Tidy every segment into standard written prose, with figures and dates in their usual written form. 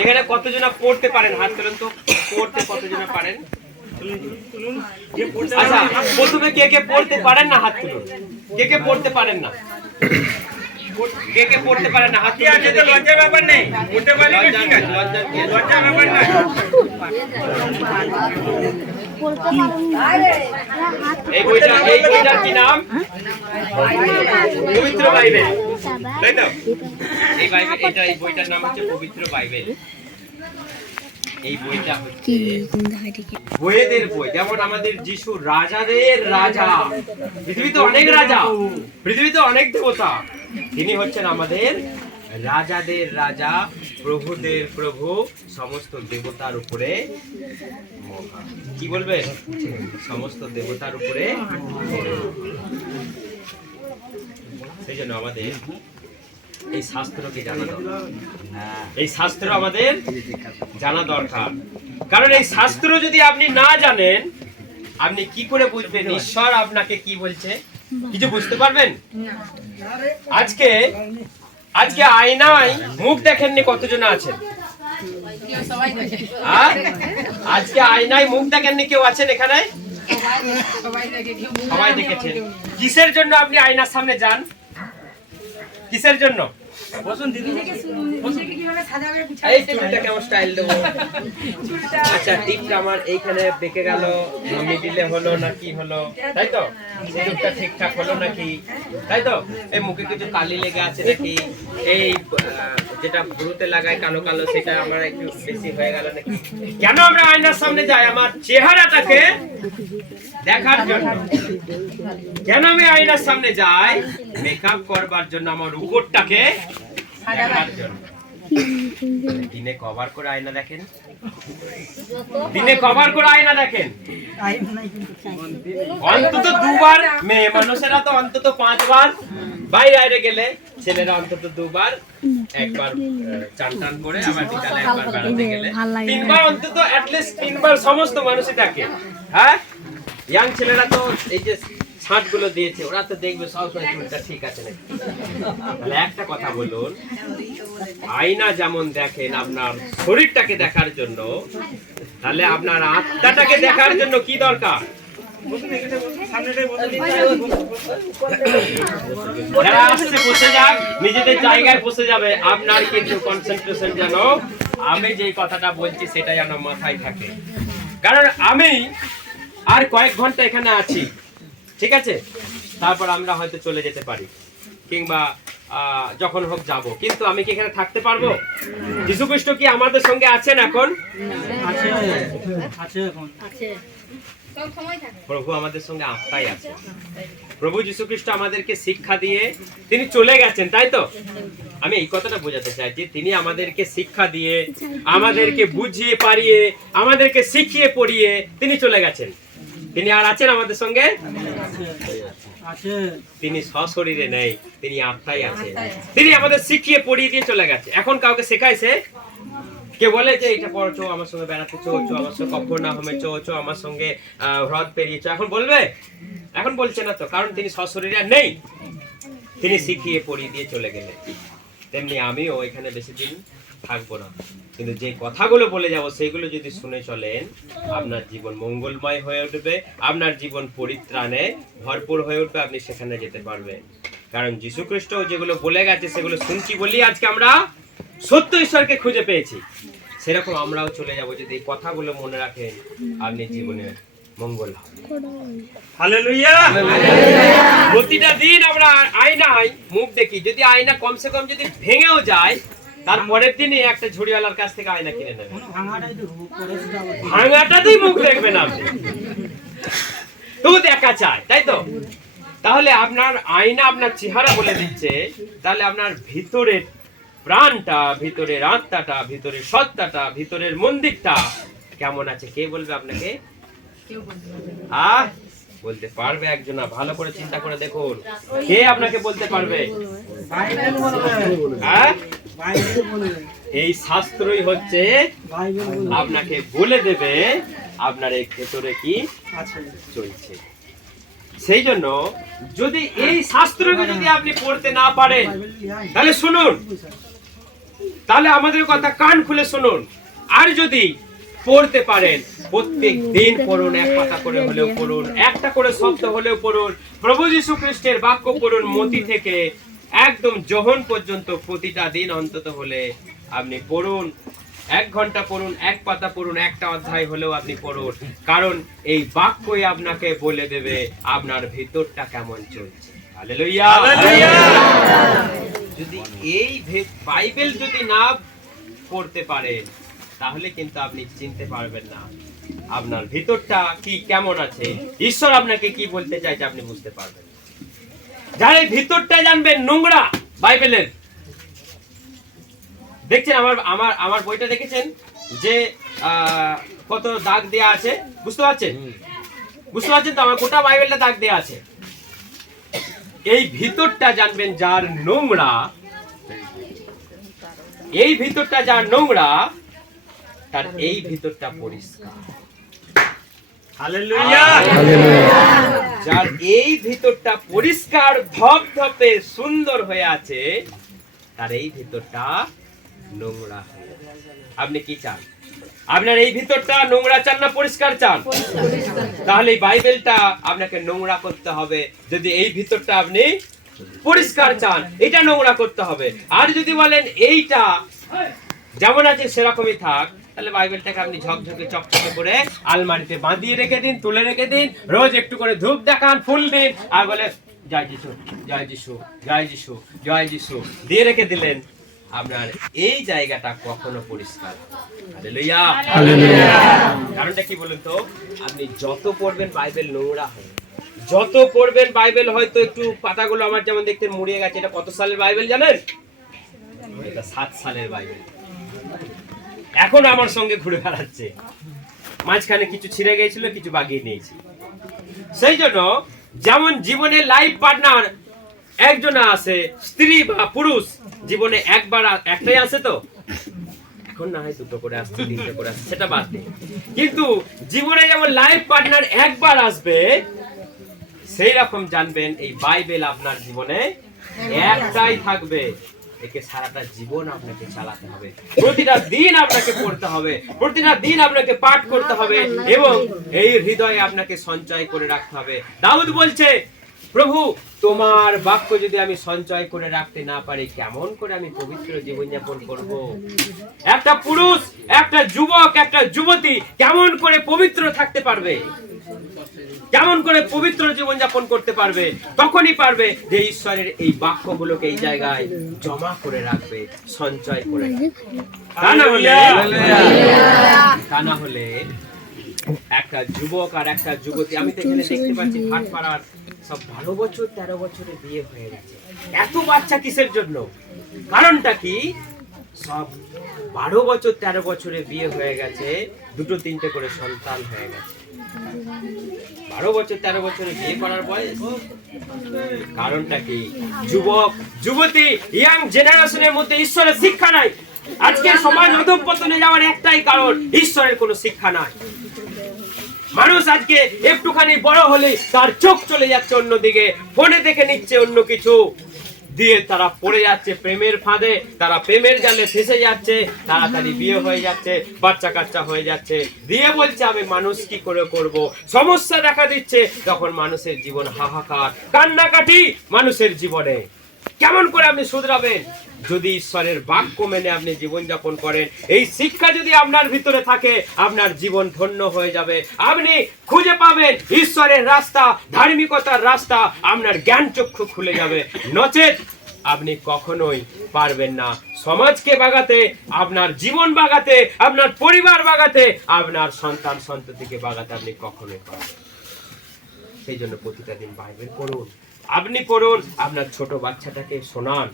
এখানে কতজনা পড়তে পারেন? হাত তোলেন তো, পড়তে কতজনা পারেন? আচ্ছা, প্রথমে কে কে পড়তে পারেন না হাত তুলুন। কে কে পড়তে পারেন না? কে কে পড়তে পারেন না হাত তুলুন। লজ্জার ব্যাপার নেই, পড়তে পারলে ঠিক আছে, লজ্জার ব্যাপার নাই। এই বইটার কি নাম? পবিত্র বাইবেল, তাই তো? এই বাইবেল, এই বইটার নাম হচ্ছে পবিত্র বাইবেল। এই বইটা হচ্ছে বইয়েদের বই। যেমন আমাদের যিশু রাজাদের রাজা, পৃথিবীতে অনেক রাজা, পৃথিবীতে অনেক দেবতা, তিনি হচ্ছেন আমাদের রাজাদের রাজা, প্রভুদের প্রভু, সমস্ত দেবতার উপরে কি বলবে? সমস্ত দেবতার উপরে। সেই জন্য আমাদের এই শাস্ত্রকে জানা দরকার। এই শাস্ত্র আমাদের জানা দরকার, কারণ এই শাস্ত্র যদি আপনি না জানেন, আপনি কি করে বুঝবেন ঈশ্বর আপনাকে কি বলছে? কিছু বুঝতে পারবেন? আজকে আয়নায় মুখ দেখেননি কতজন আছেন? আজকে আয়নায় মুখ দেখেননি কেউ আছেন এখানে? সবাই দেখেছেন। কিসের জন্য আপনি আয়নার সামনে যান? কিসের জন্য? এই চুলটা কেমন স্টাইল দেবো? আচ্ছা, টিপটা আমার এইখানে বেঁকে গেল, মিডিলে হলো নাকি হলো, তাই তো? সিঁদুরটা ঠিকঠাক হলো নাকি, তাই তো? এই মুখে কিছু কালি লেগে আছে নাকি, এই যেটা ভুরুতে লাগায় কালো কালো, সেটা আমার একটু বেশি হয়ে গেল নাকি? কেন আমরা আয়নার সামনে যাই? আমার চেহারাটাকে দেখার জন্য। কেন আমি আয়নার সামনে যাই? মেকআপ করবার জন্য, আমার উপরটাকে দেখার জন্য। দিনে কভার করে আয়না দেখেন? দিনে কভার করে আয়না দেখেন? অন্তত দুবার। মেয়ে মানুষেরা তো অন্তত 5 বার, বাইরে গেলে ছেলেরা অন্তত 2 বার, একবার চান টান করে, আবার বিকালে একবার বেড়াতে গেলে 3 বার অন্তত, অ্যাটলিস্ট 3 বার সমস্ত মানুষই থাকে। হ্যাঁ, ইয়াং ছেলেরা তো এই যে ছাঁট গুলো দিয়েছে, ওরা তো দেখবে সবসময় চুলটা ঠিক আছে নাকি। তাহলে একটা কথা বলুন, আয়না যেমন দেখেন আপনার শরীরটাকে দেখার জন্য, তাহলে আপনার আত্মাটাকে দেখার জন্য কি দরকার? যারা আসছে বসে যাক, নিজেদের জায়গায় বসে যাবে। আপনার কিন্তু কনসেন্ট্রেশন যেন আমি যে কথাটা বলছি সেটা যেন মাথায় থাকে, কারণ আমি আর কয়েক ঘন্টা এখানে আছি, ঠিক আছে? তারপর আমরা হয়তো চলে যেতে পারি, কিংবা যখন হোক যাব, কিন্তু আমি কি এখানে থাকতে পারবো? যীশু খ্রিস্ট কি আমাদের সঙ্গে আছেন এখন? প্রভু আমাদের সঙ্গে আত্মাই আছে। প্রভু যীশু খ্রিস্ট আমাদেরকে শিক্ষা দিয়ে তিনি চলে গেছেন, তাই তো? আমি এই কথাটা বোঝাতে চাইছি, তিনি আমাদেরকে শিক্ষা দিয়ে, আমাদেরকে বুঝিয়ে পারিয়ে, আমাদেরকে শিখিয়ে পড়িয়ে তিনি চলে গেছেন। তিনি আর আছেন আমাদের সঙ্গে? তিনি সশরীরে নেই, তিনি আত্মাই আছে। তিনি আমাদের শিখিয়ে পড়িয়ে দিয়ে চলে গেছে। এখন কাউকে শেখাইছে? কে বলে যে এটা পড়ো, চো আমার সঙ্গে বেড়াতে, চো আমার সঙ্গে কফরনাহমে, চো আমার সঙ্গে হ্রদ পেরিয়ে চো, এখন বলবে? এখন বলছে না তো, কারণ তিনি সশরীরে নেই, তিনি শিখিয়ে পড়িয়ে দিয়ে চলে গেলেন। তেমনি আমিও এখানে বেশি দিন থাকবো না, কিন্তু যে কথাগুলো বলে যাব সেইগুলো যদি শুনে চলেন, আপনার জীবন মঙ্গলময় হয়ে উঠবে, আপনার জীবন পরিত্রাণে ভরপুর হয়ে উঠবে, আপনি সেখানে যেতে পারবেন। কারণ যীশু খ্রিস্ট যেগুলো বলে গেছে সেগুলো শুনছি বলি আজকে আমরা সত্য ঈশ্বরকে খুঁজে পেয়েছি। সেরকম আমরাও চলে যাব, যদি এই কথাগুলো মনে রাখেন, আপনি জীবনে মঙ্গল হবে। হালেলুয়া। প্রতিটা দিন আমরা আয়নায় মুখ দেখি, যদি আয়না কমসে কম যদি ভেঙেও যায়, তারপরের দিনই একটা ঝুড়িওয়ালার কাছ থেকে আয়না কিনে নেবেন। ভাঙাটাতেই মুখ দেখবেন আপনি, তবু দেখা চায়, তাই তো? তাহলে আপনার আয়না আপনার চেহারা বলে দিচ্ছে, তাহলে আপনার ভিতরের প্রাণটা, ভিতরের আত্মাটা, ভিতরের সত্তাটা, ভিতরের মন্দিরটা কেমন আছে কে বলবে আপনাকে? বলতে পারবে একজন? ভালো করে চিন্তা করে দেখুন, কে আপনাকে বলতে পারবে? এই শাস্ত্রই হচ্ছে আপনাকে বলে দেবে আপনার এই ভেতরে কি চলছে। সেই জন্য যদি এই শাস্ত্রকে যদি আপনি পড়তে না পারেন, তাহলে শুনুন, তাহলে আমাদের কথা কান খুলে শুনুন। আর যদি পড়তে পারেন, প্রত্যেক দিন পড়ুন, এক পাতা করে হলেও পড়ুন, একটা করে শব্দ হলেও পড়ুন। প্রভু যীশু খ্রিস্টের বাক্য পড়ুন মতি থেকে একদম যোহন পর্যন্ত, প্রতিটা দিন অন্তত হলে আপনি পড়ুন। 1 ঘন্টা পড়ুন, এক পাতা পড়ুন, একটা অধ্যায় হলেও আপনি পড়ুন। কারণ এই বাক্যই আপনাকে বলে দেবে আপনার ভিতরটা কেমন চলছে। হালেলুয়া। যদি এই বাইবেল যদি না পড়তে পারেন, তাহলে কিন্তু আপনি চিনতে পারবেন না আপনার ভিতরটা কি কেমন আছে, ঈশ্বর আপনাকে কি বলতে চাইছে আপনি বুঝতে পারবেন। যারা এই ভিতরটা জানবেন নোংরা বাইবেলের, দেখছেন আমার বইটা দেখেছেন যে কত দাগ দেয়া আছে, বুঝতে পারছেন তো? আমার গোটা বাইবেলটা দাগ দেয়া আছে। এই ভিতরটা জানবেন যার নোংরা, এই ভিতরটা যার নোংরা, তার এই ভিতরটা পরিষ্কার। হালেলুয়া। যার এই ভিতরটা পরিষ্কার ধপধপে সুন্দর হয়ে আছে, তার এই ভিতরটা নোংরা। আপনি কি চান? আপনার এই ভিতরটা নোংরা চান না পরিষ্কার চান? তাহলে এই বাইবেলটা আপনাকে নোংরা করতে হবে। যদি এই ভিতরটা আপনি পরিষ্কার চান, এটা নোংরা করতে হবে। আর যদি বলেন এইটা যেমন আছে সেরকমই থাক, তাহলে বাইবেলটাকে আপনি ঝকঝকে চকচকে করে আলমারিতে বাঁধিয়ে রেখে দিন, তুলে রেখে দিন, রোজ একটু করে ধূপ দেখান, ফুল দিন, আর বলে জয় যিশু, জয় যিশু, জয় যিশু, জয় যিশু দিয়ে রেখে দিলেন। আপনার এই জায়গাটা কখনো পরিষ্কার। হালেলুয়া। কারণটা কি বলুন তো? আপনি যত পড়বেন বাইবেল নোংরা হয়, যত পড়বেন বাইবেল হয়তো একটু পাতাগুলো আমার যেমন দেখতে মুড়িয়ে গেছে। এটা কত সালের বাইবেল জানেন? এটা 7 সালের বাইবেল। এখন আমার সঙ্গে ঘুরে বেড়াচ্ছে। মাঝখানে কিছু ছিঁড়ে গিয়েছিল, কিছু বাগিয়ে নিয়েছি। সেই জন্য যেমন জীবনে লাইফ পার্টনার একজন আছে, স্ত্রী বা পুরুষ জীবনে একটাই আছে তো, এখন না হয় 2টো করে আসছে, 3টে করে আসছে, সেটা বাদ নেই। কিন্তু জীবনে যেমন লাইফ পার্টনার একবার আসবে, সেই রকম জানবেন এই বাইবেল আপনার জীবনে একটাই থাকবে। একে সারাটা জীবন আপনাকে চালাতে হবে, প্রতিটা দিন আপনাকে পড়তে হবে, প্রতিটা দিন আপনাকে পাঠ করতে হবে, এবং এই হৃদয়ে আপনাকে সঞ্চয় করে রাখতে হবে। দাউদ বলছে, প্রভু তোমার বাক্য যদি আমি সঞ্চয় করে রাখতে না পারি, কেমন করে আমি পবিত্র জীবনযাপন করব? একটা পুরুষ, একটা যুবক, একটা যুবতী কেমন করে পবিত্র থাকতে পারবে, কেমন করে পবিত্র জীবনযাপন করতে পারবে? তখনই পারবে যে ঈশ্বরের এই বাক্যগুলোকে এই জায়গায় জমা করে রাখবে, সঞ্চয় করে। তা না হলে একটা যুবক আর একটা যুবতী, আমি তো এখানে দেখতে পাচ্ছি ভাটপাড়ার সব 12 বছর 13 বছরে বিয়ে হয়ে গেছে। এত বাচ্চা কিসের জন্য? কারণটা কি? সব 12 বছর 13 বছরে বিয়ে হয়ে গেছে, 2-3টে করে সন্তান হয়ে গেছে। 12 বছর 13 বছরে বিয়ে করার বয়স। কারণটা কি? যুবক যুবতী ইয়াং জেনারেশনের মধ্যে ঈশ্বরের শিক্ষা নাই। আজকে সমাজ অধঃপতনে যাওয়ার একটাই কারণ, ঈশ্বরের কোনো শিক্ষা নাই। মানুষ আজকে একটুখানি বড় হলে তার চোখ চলে যাচ্ছে অন্যদিকে, ফোনে দেখে নিচ্ছে অন্য কিছু, দিয়ে তারা পড়ে যাচ্ছে প্রেমের ফাঁদে, তারা প্রেমের জালে ফেসে যাচ্ছে, তাড়াতাড়ি বিয়ে হয়ে যাচ্ছে, বাচ্চা কাচ্চা হয়ে যাচ্ছে, দিয়ে বলছে আমি মানুষ কি করে করব। সমস্যা দেখা দিচ্ছে, তখন মানুষের জীবন হাহাকার, কান্নাকাটি মানুষের জীবনে। কেমন করে আপনি শুধরাবেন? যদি ঈশ্বরের বাক্য মেনে আপনি জীবনযাপন করেন, এই শিক্ষা যদি আপনার ভিতরে থাকে, আপনার জীবন ধন্য হয়ে যাবে। আপনি খুঁজে পাবেন ঈশ্বরের রাস্তা, ধার্মিকতার রাস্তা, আপনার জ্ঞান চক্ষু খুলে যাবে। নচেত আপনি কখনোই পারবেন না সমাজকে বাগাতে, আপনার জীবন বাগাতে, আপনার পরিবার বাগাতে, আপনার সন্তান সন্ততিকে বাগাতে আপনি কখনোই পারবেন। সেই জন্য প্রতিটা দিন বাইবেল পড়ুন, আপনি পড়ুন, আপনার ছোট বাচ্চাটাকে শোনান,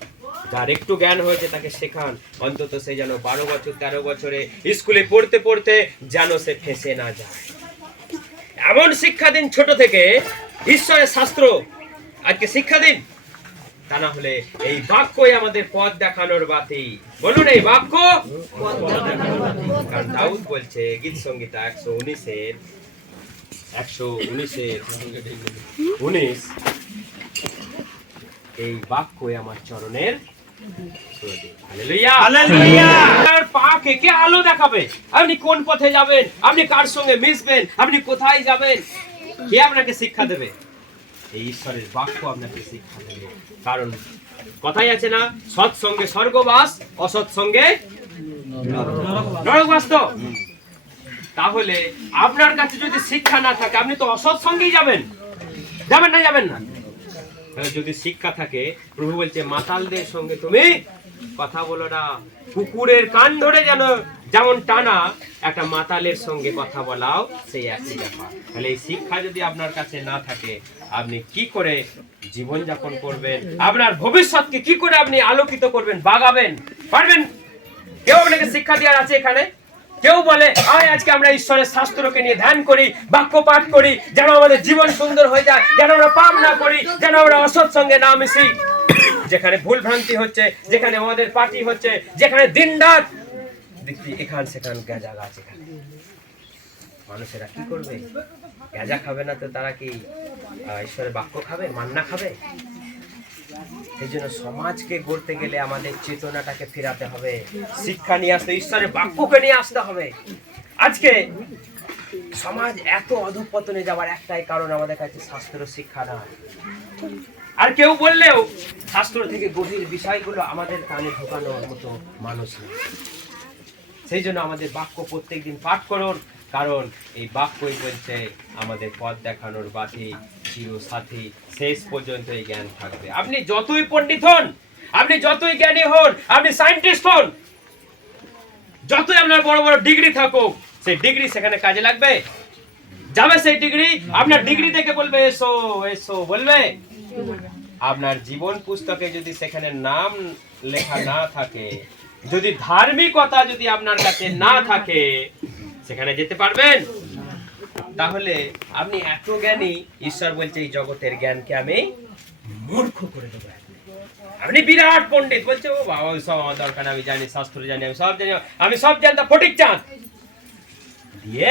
যার একটু জ্ঞান হয়েছে তাকে শেখান, অন্তত সে যেন 12 বছর 13 বছরে স্কুলে পড়তে পড়তে যেন সে ফেঁসে না যায়। এমন শিক্ষা দিন ছোট থেকে, ঈশ্বরের শাস্ত্র আজকে শিক্ষা দিন। তা না হলে এই বাক্যই আমাদের পথ দেখানোর বাতি। বলুন এই বাক্য পথ দেখানোর বাতি। কারণ দাউদ বলছে গীত সংহিতা 119 এই বাক্যই আমার চরণের হালেলুয়া, হালেলুয়া। আপনার পাকে কে আলো দেখাবে? আপনি কোন পথে যাবেন, আপনি কার সঙ্গে মিশবেন, আপনি কোথায় যাবেন, কে আপনাকে শিক্ষা দেবে? এই ঈশ্বরের বাক্য আপনাকে শিক্ষা দেবে। কারণ কথাই আছে না, সৎ সঙ্গে স্বর্গবাস, অসৎ সঙ্গে নরকবাস। তো তাহলে আপনার কাছে যদি শিক্ষা না থাকে, আপনি তো অসৎ সঙ্গেই যাবেন, যাবেন না? যাবেন না। যদি শিক্ষা থাকে, প্রভু বলছে মাতালদের সঙ্গে তুমি কথা বলো না। কুকুরের কান ধরে যেমন টানা, একটা মাতালের সঙ্গে কথা বলাও সেই একই ব্যাপার। তাহলে এই শিক্ষা যদি আপনার কাছে না থাকে, আপনি কি করে জীবন যাপন করবেন, আপনার ভবিষ্যৎকে কি করে আপনি আলোকিত করবেন, বাগাবেন পারবেন? কেউ আপনাকে শিক্ষা দেওয়ার আছে এখানে? কেউ বলে আজকে আমরা ঈশ্বরের শাস্ত্রকে নিয়ে ধ্যান করি, বাক্য পাঠ করি, যেন আমাদের জীবন সুন্দর হয়ে যায়, যেন আমরা পাপ না করি, যেন আমরা অসৎ সঙ্গে না মিশি। যেখানে ভুল ভ্রান্তি হচ্ছে, যেখানে আমাদের পার্টি হচ্ছে, যেখানে দিন রাত দেখি এখান সেখান গাঁজা গাছ, এখানে মানুষেরা কি করবে? গাঁজা খাবে না তো তারা কি ঈশ্বরের বাক্য খাবে, মান্না খাবে? এই জন্য সমাজকে গড়তে গেলে আমাদের চেতনাটাকে ফেরাতে হবে, শিক্ষা নিয়ে আসতে, ঈশ্বরের বাক্যকে নিয়ে আসতে হবে। আজকে সমাজ এত অধঃপতনে যাওয়ার একটাই কারণ, আমাদের কাছে শাস্ত্র শিক্ষা না। আর কেউ বললেও শাস্ত্র থেকে গভীর বিষয়গুলো আমাদের কানে ঢোকানোর মতো মানুষ নেই। সেই জন্য আমাদের বাক্য প্রত্যেকদিন পাঠ করুন, কারণ এই বাক্যই বলছে আমাদের পথ দেখানোর বাতি, চিরসাথী, শেষ পর্যন্ত এই জ্ঞান থাকবে। আপনি যতই পণ্ডিত হন, আপনি যতই জ্ঞানী হন, আপনি সায়েন্টিস্ট হন, যতই আপনার বড় বড় ডিগ্রি থাকুক, সেই ডিগ্রি সেখানে কাজে লাগবে? যাবে সেই ডিগ্রি? আপনার ডিগ্রি থেকে বলবে এসো এসো, বলবে? আপনার জীবন পুস্তকে যদি সেখানে নাম লেখা না থাকে, যদি ধার্মিকতা যদি আপনার কাছে না থাকে, সেখানে যেতে পারবেন? তাহলে আপনি এত জ্ঞানী, ঈশ্বর বলছে এই জগতের জ্ঞানকে আমি মূর্খ করে দেবো। আপনি বিরাট পণ্ডিত, বলছে ও বাবা সব আমার দরকার, আমি জানি, শাস্ত্র জানি, আমি সব জানি, আমি সব জানতাম, ফটিক চাঁদ দিয়ে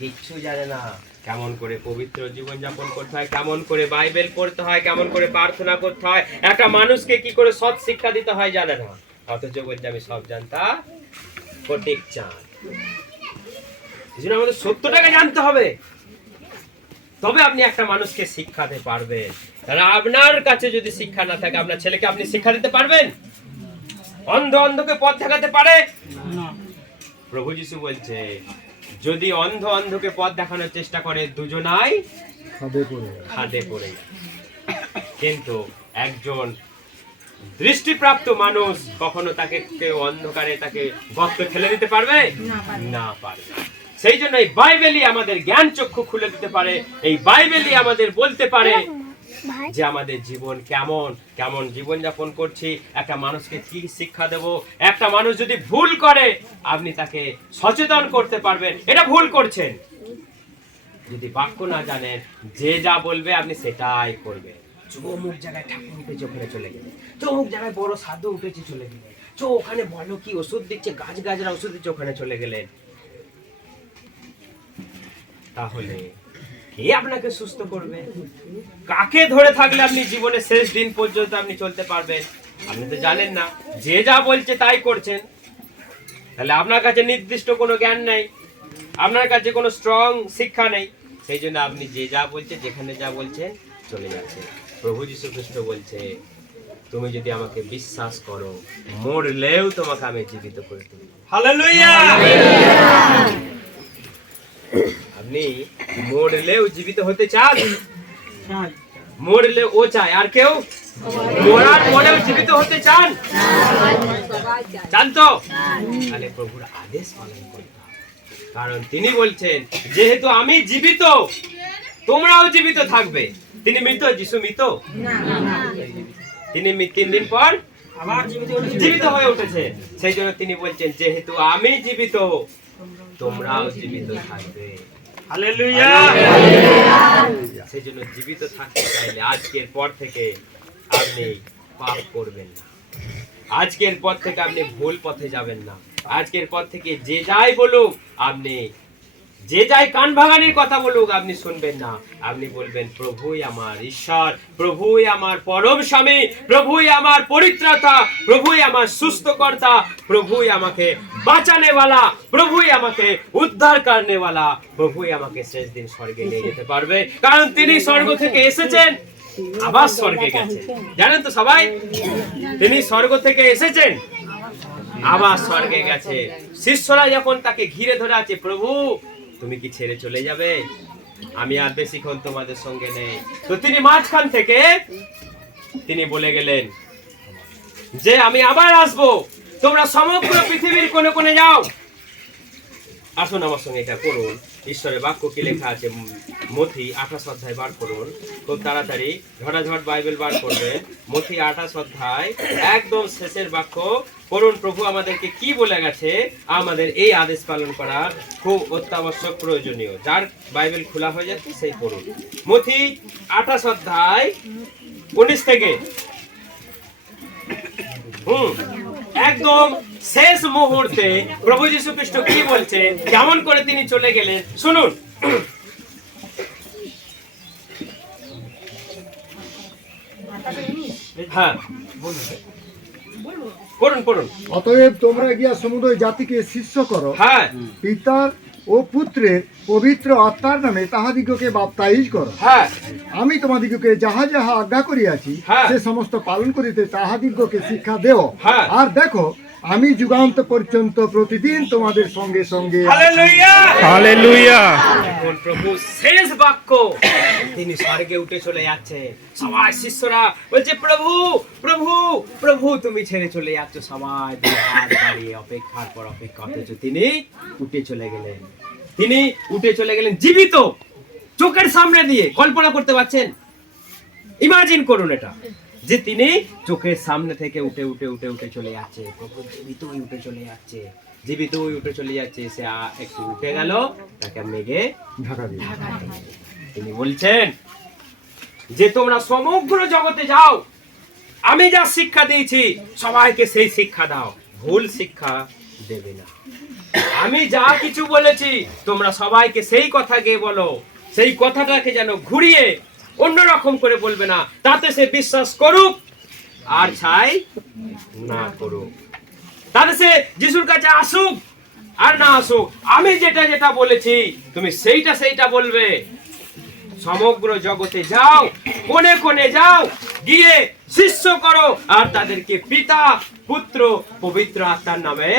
কিচ্ছু জানে না। কেমন করে পবিত্র জীবন যাপন করতে হয়, কেমন করে বাইবেল পড়তে হয়, কেমন করে প্রার্থনা করতে হয়, একটা মানুষকে কি করে সৎ শিক্ষা দিতে হয় জানে না। অথচ বলছে আমি সব জানতাম, ফটিক চাঁদ। এই জন্য আমাদের সত্যটাকে জানতে হবে, তবে আপনি একটা মানুষকে শিক্ষাতে পারবেন। তাহলে আপনার কাছে যদি শিক্ষা না থাকে, আপনার ছেলেকে আপনি শিক্ষা দিতে পারবেন? অন্ধ অন্ধকে পথ দেখাতে পারে? প্রভু যিশু বলছে যদি অন্ধ অন্ধকে পথ দেখানোর চেষ্টা করে, দুজনাই খাদে পড়ে। কিন্তু একজন দৃষ্টিপ্রাপ্ত মানুষ কখনো তাকে কেউ অন্ধকারে তাকে গর্তে ফেলে দিতে পারবে না? পারবে। সেই জন্য এই বাইবেলই আমাদের জ্ঞান চক্ষু খুলে দিতে পারে। এই বাইবেলই আমাদের বলতে পারে যে আমাদের জীবন কেমন কেমন জীবন যাপন করছি, একটা মানুষকে কি শিক্ষা দেব। একটা মানুষ যদি ভুল করে, আপনি তাকে সচেতন করতে পারবেন এটা ভুল করছেন। যদি বাক্য না জানেন, যে যা বলবে আপনি সেটাই করবেন। অমুক জায়গায় ঠাকুর উঠেছে, ওখানে চলে গেলে, অমুক জায়গায় বড় সাধু উঠেছে, চলে গেলে, ওখানে বলো কি ওষুধ দিচ্ছে, গাছ গাছরা ওষুধ দিচ্ছে, ওখানে চলে গেলেন। তাহলে কে আপনাকে সুস্থ করবে? কাকে ধরে থাকলে আপনি জীবনের শেষ দিন পর্যন্ত আপনি চলতে পারবেন? আপনি তো জানেন না, যে যা বলছে তাই করছেন। তাহলে আপনার কাছে নির্দিষ্ট কোনো জ্ঞান নেই, আপনার কাছে কোনো স্ট্রং শিক্ষা নেই। সেই জন্য আপনি যে যা বলছে, যেখানে যা বলছেন চলে যাচ্ছে। প্রভু যীশু খ্রিস্ট বলছে তুমি যদি আমাকে বিশ্বাস করো, মরলেও তোমাকে আমি জীবিত করে দেব। হালেলুয়া! আপনি মরলেও জীবিত হতে চান? মরলে ও চায়, আর কেউ মরার পরেও জীবিত হতে চান? চান তো? তাহলে প্রভুর আদেশ পালন করতে হবে। কারণ তিনি বলছেন যেহেতু আমি জীবিত, তোমরাও জীবিত থাকবে। তিনি মৃত? যিশু মৃত? তিনি 3 দিন পর আবার জীবিত হয়ে উঠেছে। সেই জন্য তিনি বলছেন যেহেতু আমি জীবিত, তোমরাও জীবিত থাকবে। হালেলুয়া! সেই জন্য জীবিত থাকতে চাইলে আজকের পর থেকে আপনি পাপ করবেন না, আজকের পর থেকে আপনি ভুল পথে যাবেন না, আজকের পর থেকে যে যাই বলুক আপনি যে যাই কান ভাঙানির কথা বলুক, আপনি শুনবেন না। আপনি বলবেন, প্রভুই আমার ঈশ্বর, প্রভুই আমার পরম স্বামী, প্রভুই আমার পরিত্রাতা, প্রভুই আমার সুস্থকর্তা, প্রভুই আমাকে বাঁচানেওয়ালা, প্রভুই আমাকে উদ্ধার করনেওয়ালা, প্রভুই আমাকে শেষ দিন স্বর্গে নিয়ে যেতে পারবে। কারণ তিনি স্বর্গ থেকে এসেছেন, আবার স্বর্গে গেছেন। জানেন তো সবাই, তিনি স্বর্গ থেকে এসেছেন, আবার স্বর্গে গেছে। শিষ্যরা যখন তাকে ঘিরে ধরে আছে, প্রভু তুমি কি ছেড়ে চলে যাবে? আমি আর বেশিক্ষণ তোমাদের সঙ্গে নেই। তো তিনি মাঝখান থেকে তিনি বলে গেলেন যে আমি আবার আসবো, তোমরা সমগ্র পৃথিবীর কোণে কোণে যাও। আসুন আমার সঙ্গে এটা করুন। ঈশ্বরের বাক্য কি লেখা আছে, মথি 28 অধ্যায় বার করুন খুব তাড়াতাড়ি, ঝটাঝট বাইবেল বার করবেন। মথি 28 অধ্যায় একদম শেষের বাক্য করুন। প্রভু আমাদেরকে কি বলে গেছে, আমাদের এই আদেশ পালন করা খুব অত্যাবশ্যক, প্রয়োজনীয়। যার বাইবেল খোলা হয়ে যাচ্ছে সেই পড়ুন। মথি 28 অধ্যায় 19 থেকে একদম শেষ মুহূর্তে প্রভু যীশু খ্রিস্ট কি বলছে, কেমন করে তিনি চলে গেলেন শুনুন। হ্যাঁ পড়ুন পড়ুন। অতএব তোমরা গিয়া সমুদয় জাতিকে শিষ্য করো, হ্যাঁ পিতার ও পুত্রের পবিত্র আত্মার নামে তাহাদিগকে বাপ্তাইজ করো। হ্যাঁ আমি তোমাদিগকে যাহা যাহা আজ্ঞা করিয়াছি হ্যাঁ। সে সমস্ত পালন করিতে তাহাদিগকে শিক্ষা দেও। হ্যাঁ। আর দেখো আমি যুগান্ত পর্যন্ত প্রতিদিন তোমাদের সঙ্গে সঙ্গে। Hallelujah hallelujah. এখন প্রভু শেষ বাক্য, তিনি স্বর্গে উঠে চলে যাচ্ছে। সবাই শিষ্যরা বলছে, প্রভু প্রভু প্রভু তুমি ছেড়ে চলে যাচ্ছ। সবাই হাত বাড়িয়ে অপেক্ষার পর অপেক্ষা, অথচ তিনি উঠে চলে গেলেন। তিনি উঠে চলে গেলেন জীবিত, চোখের সামনে দিয়ে। কল্পনা করতে পারছেন? ইমাজিন করুন এটা, যে তিনি চোখের সামনে থেকে উঠে উঠে উঠে উঠে চলে যাচ্ছে। প্রভু জীবিতই উঠে চলে যাচ্ছে, জীবিতই উঠে চলে যাচ্ছে। সে একটু উঠে গেল, তাকে মেঘে ঢাকা দিল। তিনি বলছেন যে তোমরা সমগ্র জগতে যাও, আমি যা শিক্ষা দিয়েছি সবাইকে সেই শিক্ষা দাও, ভুল শিক্ষা দেবে না। আমি যা কিছু বলেছি তোমরা সবাইকে সেই কথা গিয়ে বলো। সেই কথাটাকে যেন ঘুরিয়ে অন্যরকম করে বলবে না, তাতে সে বিশ্বাস করুক আর ছাই না করুক। তাতে সে যিশুর কাছে আসুক আর না আসুক, আমি যেটা যেটা বলেছি তুমি সেইটা বলবে। সমগ্র জগতে যাও, কোণে কোণে যাও, গিয়ে শিষ্য করো আর তাদেরকে পিতা পুত্র পবিত্র আত্মার নামে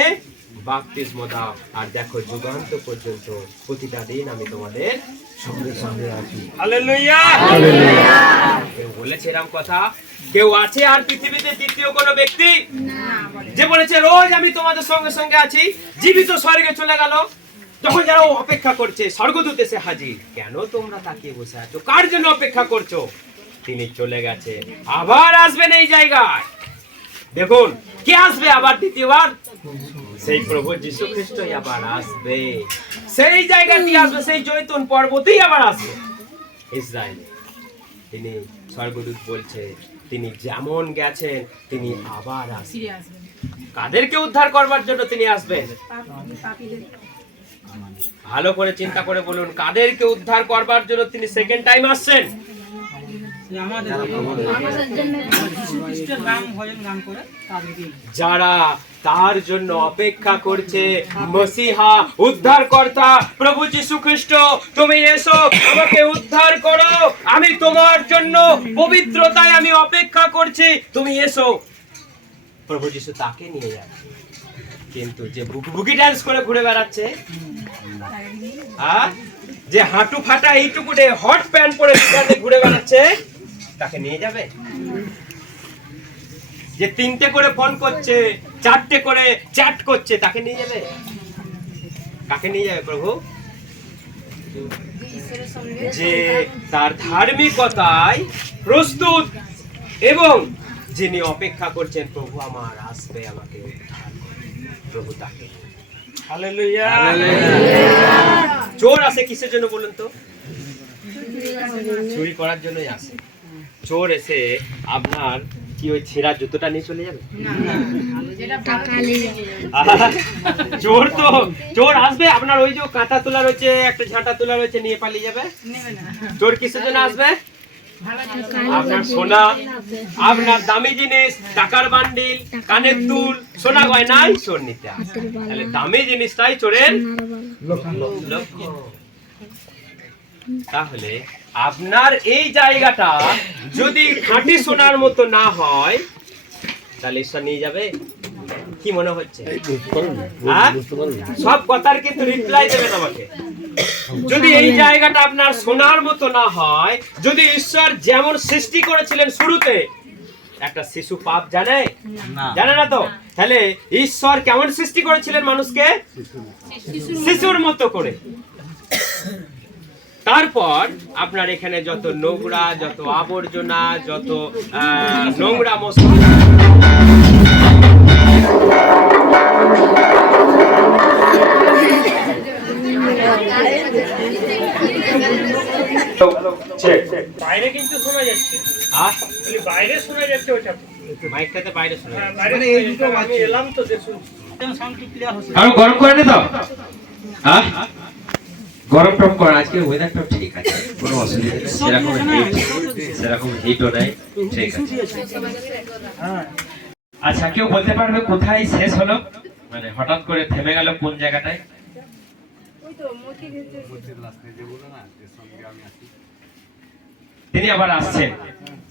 বাপ্তিস্ম দাও। আর দেখো যুগান্ত পর্যন্ত প্রতিটা দিন আমি তোমাদের সঙ্গে সঙ্গে আছি। হালেলুয়া। কেউ বলেছে এরকম কথা? কেউ আছে আর পৃথিবীতে তৃতীয় কোনো ব্যক্তি যে বলেছে রোজ আমি তোমাদের সঙ্গে সঙ্গে আছি? জীবিত স্বর্গে চলে গেল, যখন যারা অপেক্ষা করছে স্বর্গদূত এসে হাজির। কেন তোমরা তাকিয়ে বসে আছো? কার জন্য অপেক্ষা করছো? তিনি চলে গেছে, আবার আসবেন এই জায়গায়। দেখুন কে আসবে আবার দ্বিতীয়বার? সেই প্রভু যীশু খ্রিস্টই আবার আসবে, সেই জায়গাতেই আসবে, সেই জৈতুন পর্বতেই আবার আসবে ইসরায়েল। তিনি স্বর্গদূত বলছে তিনি যেমন গেছেন তিনি আবার আসবেন। কাদেরকে উদ্ধার করবার জন্য তিনি আসবেন? ভালো করে চিন্তা করে বলুন, কাদেরকে উদ্ধার করবার জন্য তিনি সেকেন্ড টাইম আসছেন? যারা তার জন্য অপেক্ষা করছে, মসিহা উদ্ধারকর্তা প্রভু যীশু খ্রিস্ট, তুমি এসো আমাকে উদ্ধার করো, আমি তোমার জন্য পবিত্রতায় আমি অপেক্ষা করছি, তুমি এসো। প্রভু যীশু তাকে নিয়ে যাবে। কিন্তু যে বুকি ডান্স করে ঘুরে বেড়াচ্ছে, যে হাঁটু ফাটা এইটুকুটে হট প্যান্ট পরে ঘুরে বেড়াচ্ছে, তাকে নিয়ে যাবে? যে 3টে করে ফোন করছে, 4টে করে চ্যাট করছে, তাকে নিয়ে যাবে? কাকে নিয়ে যাবে প্রভু? যে তার ধার্মিকতায় প্রস্তুত এবং যিনি অপেক্ষা করছেন প্রভু আমার আসবে আমাকে উদ্ধার করবে, প্রভু তাকে। হালেলুয়া। চোর আসে কিসের জন্য বলুন তো? চুরি করার জন্যই আসে। চোর এসে আপনার কি ওই ছেঁড়া জুতোটা নিয়ে চলে যাবে? চোর আসবে আপনার ওই যে কাঁথা তোলা রয়েছে, একটা ঝাঁটা তোলা রয়েছে, নিয়ে পালিয়ে যাবে? চোর কিসের জন্য আসবে? আপনার সোনা, আপনার দামি জিনিস, টাকার বান্ডিল, কানের দুল, সোনা গয়নাই চোর নিতে আসে। তাহলে দামি জিনিসটাই চোরের লক্ষণ। তাহলে আপনার এই জায়গাটা যদি খাঁটি সোনার মতো না হয় তাহলে ঈশ্বর নিয়ে যাবে? কি মনে হচ্ছে? সব কথার কিন্তু রিপ্লাই দেবেন আমাকে। যদি এই জায়গাটা আপনার সোনার মতো না হয়, যদি ঈশ্বর যেমন সৃষ্টি করেছিলেন শুরুতে, একটা শিশু পাপ জানে না তো, তাহলে ঈশ্বর কেমন সৃষ্টি করেছিলেন মানুষকে? শিশুর মতো করে। তারপর আপনার এখানে যত নোংরা, যত আবর্জনা, যত নোংরা মশলা, বাইরে কিন্তু শোনা যাচ্ছে, বাইরে শোনা যাচ্ছে ওইটা মাইকটাতে বাইরে শোনা যাচ্ছে। আমি এলাম তো দেখুন আরো গরম করে নে তো। গরম টম করা, আজকে ওয়েদারটা ঠিক আছে, কোনো অসুবিধা নেই, সেরকম হিটও নাই, ঠিক আছে। আচ্ছা, কেউ বলতে পারবে কোথায় শেষ হলো, মানে হঠাৎ করে থেমে গেল কোন জায়গাটায়? তিনি আবার আসছেন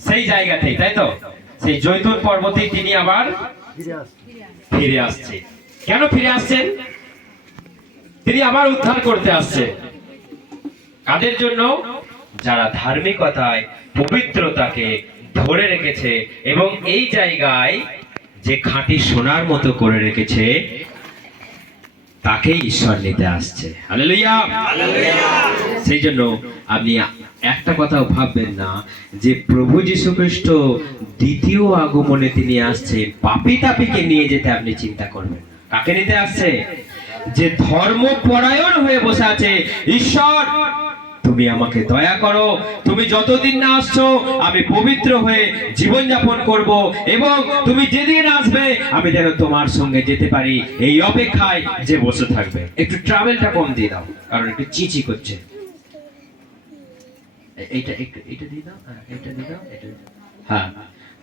সেই জায়গাতেই, তাই তো? সেই জৈতুন পর্বতেই তিনি আবার ফিরে আসছে। কেন ফিরে আসছেন? তিনি আবার উদ্ধার করতে আসছে। কাদের জন্য? যারা ধার্মিকতায় পবিত্রতাকে ধরে রেখেছে এবং এই জায়গায় যে খাঁটি সোনার মতো করে রেখেছে, তাকেই ঈশ্বর নিতে আসছে। হালেলুয়া। সেই জন্য আপনি একটা কথাও ভাববেন না যে প্রভু যীশু খ্রিস্ট দ্বিতীয় আগমনে তিনি আসছেন পাপী তাপীকে নিয়ে যেতে আপনি চিন্তা করবেন। কাকে নিতে আসছে? যে ধর্মপরায়ণ হয়ে বসে আছে, ঈশ্বর তুমি আমাকে দয়া করো, তুমি যতদিন না আসছো আমি পবিত্র হয়ে জীবনযাপন করব, এবং তুমি যেদিন আসবে আমি যেন তোমার সঙ্গে যেতে পারি, এই অপেক্ষায় যে বসে থাকবে। একটু ট্রাভেলটা কম দিয়ে দাও, কারণ একটু চিচি করছে। এটা দিয়ে দাও, এটা দিয়ে দাও, এটা। হ্যাঁ,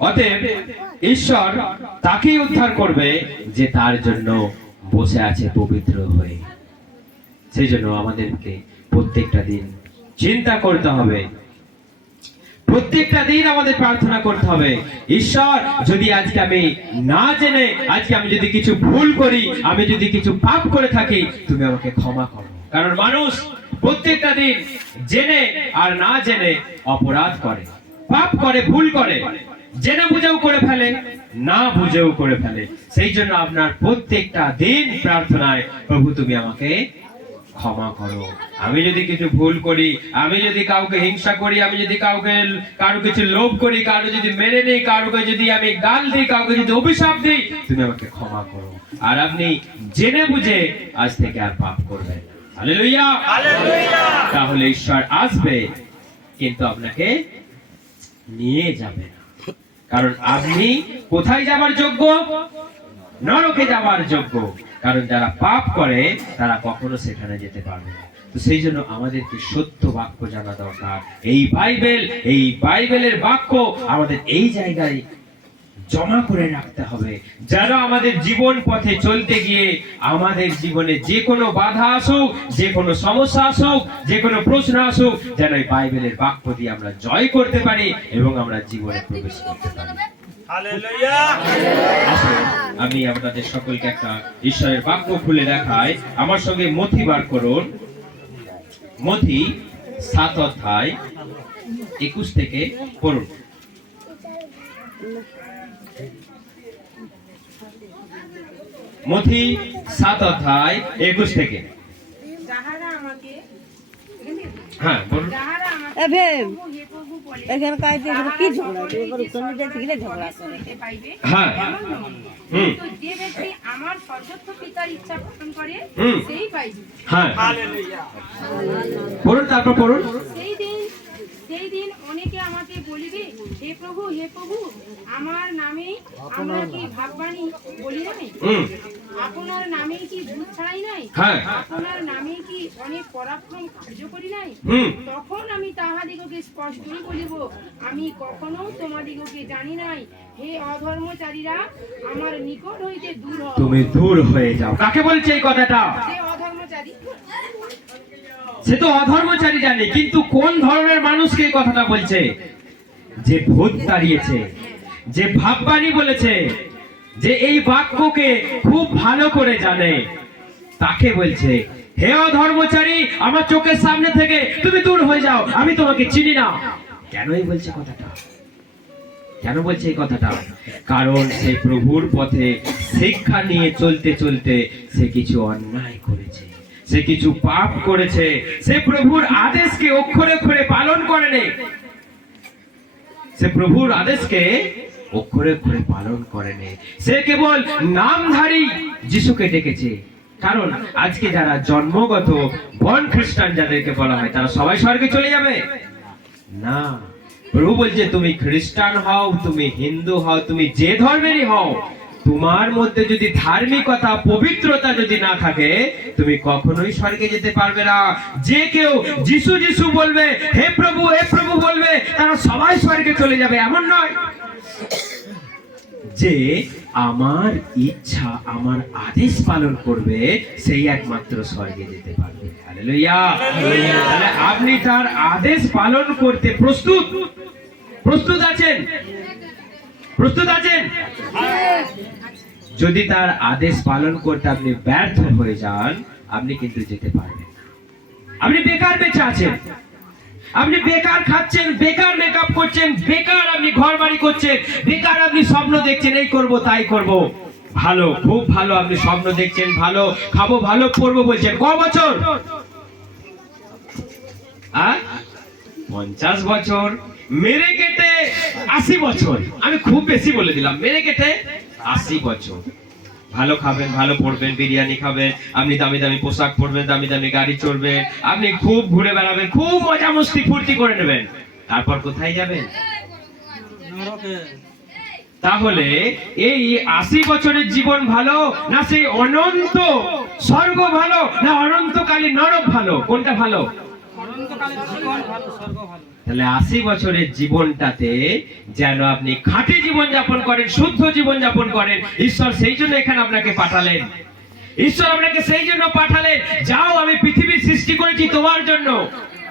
অতএব ঈশ্বর তাকেই উদ্ধার করবে যে তার জন্য বসে আছে পবিত্র হয়ে। সেই জন্য আমাদেরকে প্রত্যেকটা দিন চিন্তা করতে হবে, প্রত্যেকটা দিন আমাদের প্রার্থনা করতে হবে, ঈশ্বর যদি আজকে আমি না জেনে, আজকে আমি যদি কিছু ভুল করি, আমি যদি কিছু পাপ করে থাকি, তুমি আমাকে ক্ষমা করো। কারণ মানুষ প্রত্যেকটা দিন জেনে আর না জেনে অপরাধ করে, পাপ করে, ভুল করে, জেনে বুঝেও করে ফেলে, না বুঝেও করে ফেলে। সেই জন্য আপনার প্রত্যেকটা দিন প্রার্থনায়, প্রভু তুমি আমাকে ক্ষমা করো। আমি যদি কিছু ভুল করি, আমি যদি কাউকে হিংসা করি, আমি যদি কারো কিছু লোভ করি, কারো যদি মেনে নেই, কারোকে যদি আমি গাল দিই, কাউকে যদি অভিশাপ দিই, তুমি আমাকে ক্ষমা করো। আর আপনি জেনে বুঝে আজ থেকে আর পাপ করবেন। Hallelujah, hallelujah. তাহলে ঈশ্বর আসবে, কিন্তু আপনাকে নিয়ে যাবে না। কারণ আপনি কোথায় যাবার যোগ্য? নরকে যাবার যোগ্য। কারণ যারা পাপ করে তারা কখনো সেখানে যেতে পারবে না। তো সেই জন্য আমাদেরকে সত্য বাক্য জানা দরকার। এই বাইবেলের বাক্য আমাদের এই জায়গায় জমা করে রাখতে হবে, যারা আমাদের জীবন পথে চলতে গিয়ে আমাদের জীবনে যে কোনো বাধা আসুক, যে কোনো সমস্যা আসুক, যে কোনো প্রশ্ন আসুক, যেন এই বাইবেলের বাক্য দিয়ে আমরা জয় করতে পারি এবং আমরা জীবনে প্রবেশ করতে পারি। আমি আপনাদের সকলকে একটা ঈশ্বরের বাক্য খুলে দেখাই। আমার সঙ্গে মথি বার করুন, মথি 7 অধ্যায় 21 থেকে পড়ুন। মথি 7 অধ্যায় 21 থেকে। হ্যাঁ বলুন। হ্যাঁ, যে ব্যক্তি আমার সর্বোচ্চ পিতার ইচ্ছা পালন করে সেই পাইবে। হ্যাঁ, পড়ুন, তারপর পড়ুন। সেই দিন অনেকে আমাকে বলিবে, হে প্রভু আমার নামে আমরা কি ভাববাণী বলি নাই? আপনার নামে কি ভূত ছাড়াই নাই? হ্যাঁ। আপনার নামে কি অনেক পরাক্রম কার্য করি নাই? তখন আমি তাহাদিগকে স্পষ্টই বলিব, আমি কখনো তোমাদিগকে জানি নাই। হে অধর্মচারীরা, আমার নিকট হইতে দূর হও। তুমি দূর হয়ে যাও। কাকে বলছে এই কথাটা? যে অধর্মচারী, সে তো অধর্মচারী জানে, কিন্তু কোন ধরনের মানুষকে এই কথাটা বলছে? যে ভূত তাড়িয়েছে, যে ভাববাণী বলেছে, যে এই বাক্যকে খুব ভালো করে জানে, তাকে বলছে, হে অধর্মচারী, আমার চোখের সামনে থেকে তুমি দূর হয়ে যাও, আমি তোমাকে চিনি না। কেনই বলছে কথাটা? কেন বলছে এই কথাটা? কারণ সে প্রভুর পথে শিক্ষা নিয়ে চলতে চলতে সে কিছু অন্যায় করেছে, সে কিছু পাপ করেছে, সে প্রভুর আদেশকে অক্ষরে অক্ষরে পালন করেনি। সে প্রভুর আদেশকে অক্ষরে অক্ষরে পালন করেনি। সে কেবল নামধারী যিশুকে ডেকেছে। কারণ আজকে যারা জন্মগত বর্ন খ্রিস্টান যাদেরকে বলা হয়, তারা সবাই স্বর্গে চলে যাবে না। প্রভু বলছে, তুমি খ্রিস্টান হও, তুমি হিন্দু হও, তুমি যে ধর্মেরই হও, তোমার মধ্যে যদি ধার্মিকতা, পবিত্রতা যদি না থাকে, তুমি কখনোই স্বর্গে যেতে পারবে না। যে কেউ যিশু যিশু বলবে, হে প্রভু বলবে, তারা সবাই স্বর্গে চলে যাবে এমন নয়। যে আমার ইচ্ছা, আমার আদেশ পালন করবে, সেই একমাত্র স্বর্গে যেতে পারবে। হালেলুয়া। তাহলে আপনি তার আদেশ পালন করতে প্রস্তুত আছেন? প্রস্তুত আছেন? যদি তার আদেশ পালন করতে আপনি ব্যর্থ হয়ে যান, আপনি কিন্তু যেতে পারবেন না। আপনি বেকার বেঁচে আছেন, আপনি বেকার খাচ্ছেন, বেকার মেকআপ করছেন, বেকার আপনি ঘর বাড়ি করছেন, বেকার আপনি স্বপ্ন দেখছেন, এই করব তাই করব। ভালো, খুব ভালো, আপনি স্বপ্ন দেখছেন, ভালো খাবো, ভালো পড়বো বলছেন। ক বছর? 50 বছর, মেরে কেটে 80 বছর। আমি খুব বেশি বলে দিলাম, মেরে কেটে 80 বছর। ভালো খাবেন, ভালো পড়বেন, বিরিয়ানি খাবেন, আপনি দামি দামি পোশাক পরবেন, দামি দামি গাড়ি চড়বেন, আপনি খুব ঘুরে বেড়াবেন, খুব মজা মস্তি ফুর্তি করে নেবেন। তারপর কোথায় যাবেন? তাহলে এই 80 বছরের জীবন ভালো, না সেই অনন্ত স্বর্গ ভালো, না অনন্তকালীন নরক ভালো? কোনটা ভালো? তাহলে 80 বছরের জীবনটাতে যেন আপনি খাঁটি জীবন যাপন করেন, শুদ্ধ জীবন যাপন করেন। ঈশ্বর সেই জন্য এখানে আপনাকে পাঠালেন। ঈশ্বর আপনাকে সেই জন্য পাঠালেন, যাও, আমি পৃথিবীর সৃষ্টি করেছি তোমার জন্য,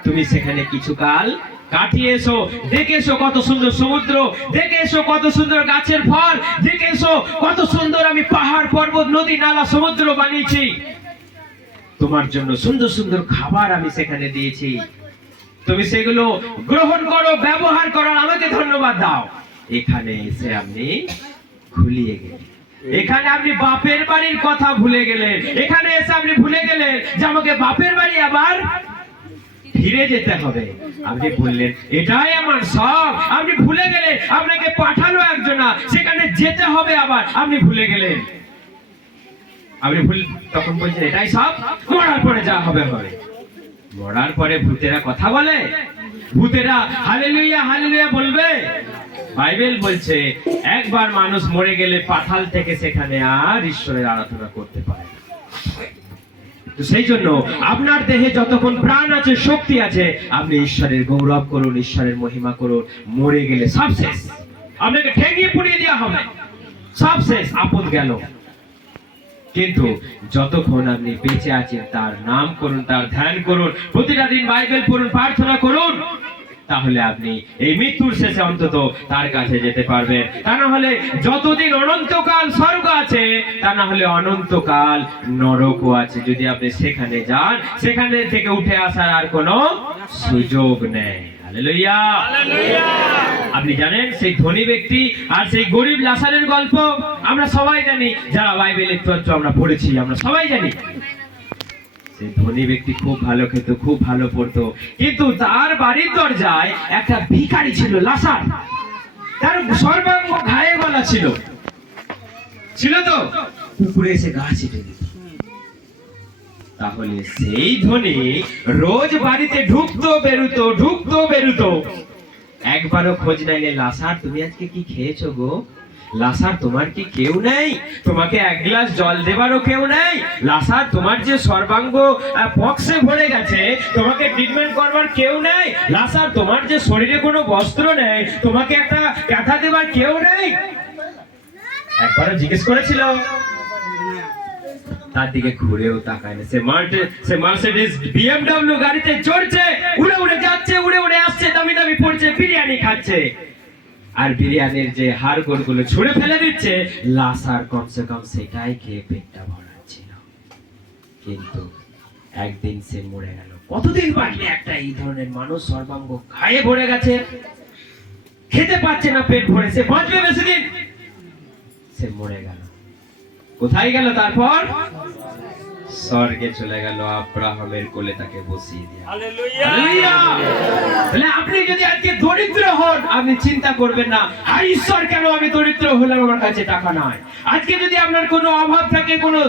তুমি সেখানে কিছু কাল কাটিয়ে এসো, দেখে এসো কত সুন্দর সমুদ্র, দেখে এসো কত সুন্দর গাছের ফল, দেখে এসো কত সুন্দর আমি পাহাড়, পর্বত, নদী, নালা, সমুদ্র বানিয়েছি। তোমার জন্য সুন্দর সুন্দর খাবার আমি সেখানে দিয়েছি, তুমি সেগুলো গ্রহণ করো, ব্যবহার করো, আমাকে ধন্যবাদ দাও। এখানে এসে আপনি ভুলিয়ে গেলেন, এখানে আপনি বাপের বাড়ির কথা ভুলে গেলেন, এখানে এসে আপনি ভুলে গেলেন যে আমাকে বাপের বাড়ি আবার ফিরে যেতে হবে। আপনি বললেন এটাই আমার সব, আপনি ভুলে গেলেন আপনাকে পাঠালো একজনা, সেখানে যেতে হবে আবার, আপনি ভুলে গেলেন। আপনি তখন বলছেন এটাই সব, মরার পরে যা হবে হবে। মরার পরে ভূতেরা কথা বলে? ভূতেরা হালেলুয়া হালেলুয়া বলবে? বাইবেল বলছে একবার মানুষ মরে গেলে পাতাল থেকে সেখানে আর ঈশ্বরের আরাধনা করতে পারে না। তো সেই জন্য আপনার দেহে যতক্ষণ প্রাণ আছে, শক্তি আছে, আপনি ঈশ্বরের গৌরব করুন, ঈশ্বরের মহিমা করুন। মরে গেলে সব শেষ, আপনাকে ঠেঙিয়ে পুড়িয়ে দেওয়া হবে, সব শেষ, আপদ গেল। কিন্তু যতক্ষণ আপনি বেঁচে আছেন, তার নাম করুন, তার ধ্যান করুন, প্রতিটা দিন বাইবেল পড়ুন, প্রার্থনা করুন, তাহলে আপনি এই মৃত্যুর শেষে অন্তত তার কাছে যেতে পারবেন। তা না হলে যতদিন অনন্তকাল স্বর্গ আছে, তা না হলে অনন্তকাল নরকও আছে। যদি আপনি সেখানে যান, সেখানে থেকে উঠে আসার আর কোনো সুযোগ নেই। হালেলুয়া। আপনি জানেন সেই ধনী ব্যক্তি আর সেই গরিব লাসারের গল্প আমরা সবাই জানি, যারা বাইবেল একটু আমরা পড়েছি, আমরা সবাই জানি। সেই ধনী ব্যক্তি খুব ভালো খেত, খুব ভালো পড়তো, কিন্তু তার বাড়ির দরজায় একটা ভিখারি ছিল, লাসার। তার সর্বাঙ্গ ঘায়ে গলা ছিল তো কুকুরে এসে গা চিপে দিত। তাহলে সেই ধনী রোজ বাড়িতে ঢুকতো বেরুতো, ঢুকতো বেরুতো। একবারও খোঁজ নাইলে। লাসার, তুমি আজকে কি খেয়েছো গো? লাসার, তোমার কি কেউ নেই? তোমাকে এক গ্লাস জল দেবারও কেউ নেই? লাসার, তোমার যে সর্বাঙ্গ পক্সে ভরে গেছে, তোমাকে ট্রিটমেন্ট করবার কেউ নেই? লাসার, তোমার যে শরীরে কোনো বস্ত্র নেই, তোমাকে একটা ব্যথা দেবার কেউ নেই? একবারও জিজ্ঞেস করেছিল? তার দিকে ঘুরেও তাকায় না। সে মার্সিডিজ BMW গাড়িতে চড়ছে, উড়ে উড়ে যাচ্ছে, উড়ে উড়ে আসছে, দামি দামি পড়ছে, বিরিয়ানি খাচ্ছে, আর বিরিয়ানির যে হাড়গোড়গুলো ছুঁড়ে ফেলে দিচ্ছে। লাসার কমসে কম সেটাই খেয়ে পেটটা ভরাচ্ছিল। কিন্তু একদিন সে মরে গেল। কতদিন বাকি একটা এই ধরনের মানুষ সর্বাঙ্গ খায়ে ভরে গেছে, খেতে পারছে না, পেট ভরে, সে বাঁচবে বেশি দিন? সে মরে গেল। কোথায় গেল? তারপর স্বর্গে চলে গেল, আব্রাহামের কোলে তাকে বসিয়ে দিয়ে। হালেলুয়া। তাহলে আপনি যদি আজকে দরিদ্র হন, আপনি চিন্তা করবেন না, আর ঈশ্বর কেন আমি দরিদ্র হলাম, আমার কাছে টাকা নাই। আজকে যদি আপনার কোনো অভাব থাকে, কোনো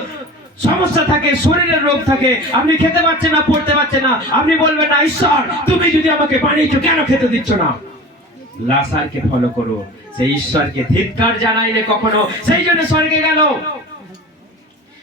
সমস্যা থাকে, শরীরের রোগ থাকে, আপনি খেতে পাচ্ছেন না, পড়তে পারছেন না, আপনি বলবেন না, ঈশ্বর তুমি যদি আমাকে বানিয়েছো, কেন খেতে দিচ্ছ না? লাসারকে ফলো করো, সেই ঈশ্বরকে ধিক্কার জানাইলে কখনো, সেই জন্য স্বর্গে গেল।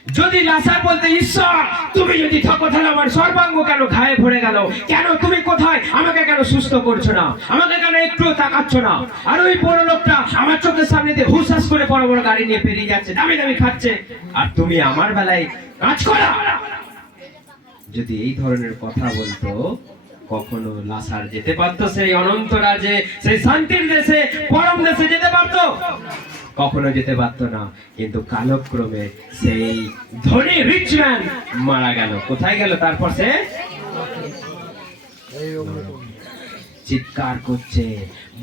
যদি লাসার বলতে, ঈশ্বর তুমি যদি থাকো, তাহলে আমার সর্বাঙ্গ কেন ঘায়ে ভরে গেল? কেন তুমি কোথায়? আমাকে কেন সুস্থ করছো না? আমাকে কেন একটু তাকাচ্ছ না? আর ওই বড় লোকটা আমার চোখের সামনে দিয়ে হুসহাস করে বড় বড় গাড়ি নিয়ে পেরিয়ে যাচ্ছে, দামি দামি খাচ্ছে, আর তুমি আমার বেলায় কাজ করা। যদি এই ধরনের কথা বলতো, কখনো লাসার যেতে পারতো সেই অনন্ত রাজ্যে, সেই শান্তির দেশে, পরম দেশে যেতে পারতো? কখনো যেতে পারতো না। কিন্তু কালক্রমে সেই ধনী রিচ ম্যান মারা গেল। কোথায় গেল? তারপর সে চিৎকার করছে,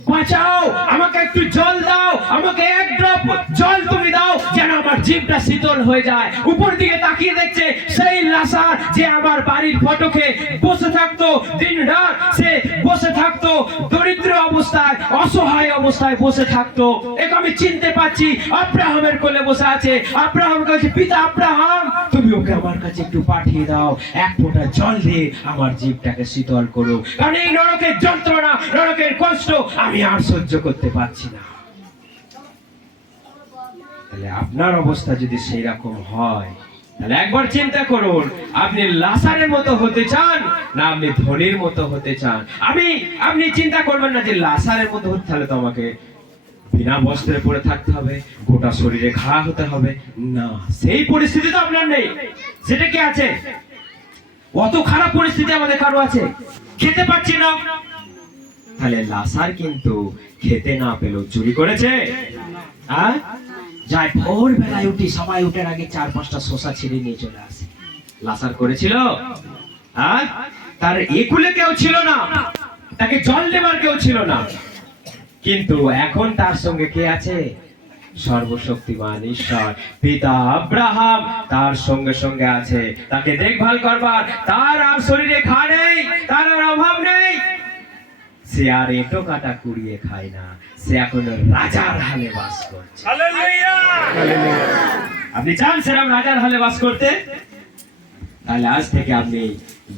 বাঁচাও, আমাকে একটু জল দাও, আমাকে এক ড্রপ জল তুমি দাও, যেন আমার জিভটা শীতল হয়ে যায়। উপর দিকে তাকিয়ে দেখছে সেই লাসার, যে আমার বাড়ির ফটকে বসে থাকতো দিন রাত, সে বসে থাকতো দরিদ্র অবস্থায়, অসহায় অবস্থায় বসে থাকতো। একে আমি চিনতে পারছি, আব্রাহামের কোলে বসে আছে। আব্রাহাম কাছে, পিতা আব্রাহাম, তুমি ওকে আমার কাছে একটু পাঠিয়ে দাও, এক ফোঁটা জল দিয়ে আমার জিভটাকে শীতল করো, কারণ এই নরকের যন্ত্রণা, নরকের কষ্ট আমি আর সহ্য করতে পারছি না। তাহলে আপনার অবস্থা যদি সেই রকম হয়, তাহলে একবার চিন্তা করুন, আপনি লাসারের মতো হতে চান না আপনি ধনীর মতো হতে চান? আপনি চিন্তা করবেন না যে লাসারের মতো হতে, তাহলে তো আমাকে বিনা বস্ত্রে পড়ে থাকতে হবে, গোটা শরীরে ঘা হতে হবে। না, সেই পরিস্থিতি তো আপনার নেই। সেটা কি আছে? অত খারাপ পরিস্থিতি আমাদের কারো আছে? খেতে পাচ্ছি না। তাহলে লাসার কিন্তু খেতে না পেলেও চুরি করেছে। হ্যাঁ, যাই ভোর বেলায় উঠি, সবাই উঠার আগে 4-5টা শসা ছিঁড়ে নিয়ে চলে আসে। লাসার করেছিল? হ্যাঁ, তার একুলে কেউ ছিল না, তাকে জল দেবার কেউ ছিল না। কিন্তু এখন তার সঙ্গে কে আছে? সর্বশক্তিমান ঈশ্বর পিতা আব্রাহাম তার সঙ্গে সঙ্গে আছে, তাকে দেখভাল করবার। তার আর শরীরে ঘা নেই, তার আর অভাব নেই। সে আর এঁটো কাটা কুড়িয়ে খায় না, সে এখন রাজার হালে বাস করছে। হালেলুয়া। আপনি চান সেরকম রাজার হালে বাস করতে? তাহলে আজ থেকে আপনি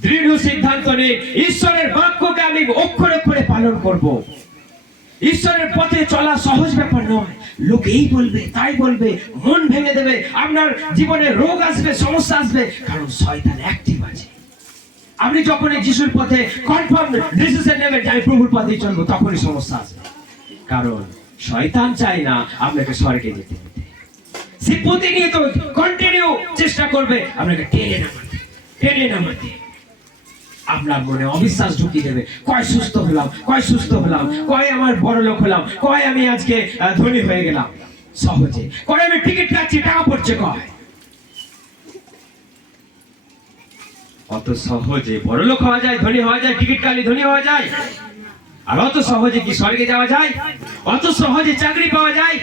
দৃঢ় সিদ্ধান্ত নিন, ঈশ্বরের বাক্যকে আমি অক্ষরে অক্ষরে পালন করব। ঈশ্বরের পথে চলা সহজ ব্যাপার নয়। লোক এই বলবে, তাই বলবে, মন ভেঙে দেবে, আপনার জীবনে রোগ আসবে, সমস্যা আসবে, কারণ শয়তান অ্যাক্টিভ আছে। আপনি যখন এই যিশুর পথে কনফার্ম ডিসিশন নেবেন যে আমি প্রভুর পথে চলবো, তখনই সমস্যা আসবে। কারণ শয়তান চায় না আপনাকে স্বর্গে যেতে দিতে। সে প্রতিনিয়ত কন্টিনিউ চেষ্টা করবে আপনাকে টেনে নামাতে। আপনার মনে অবিশ্বাস ঢুকিয়ে দেবে, কয় সুস্থ হলাম, কয় আমার বড় লোক হলাম, কয় আমি আজকে ধনী হয়ে গেলাম সহজে, কয় আমি টিকিট কাটছি, টাকা পড়ছে, কয় অত সহজে বড় লোক হওয়া যায়, ধনী হওয়া যায়, টিকিট কাটলে ধনী হওয়া যায়। আর অত সহজে কি স্বর্গে যাওয়া যায়? অত সহজে চাকরি পাওয়া যায়?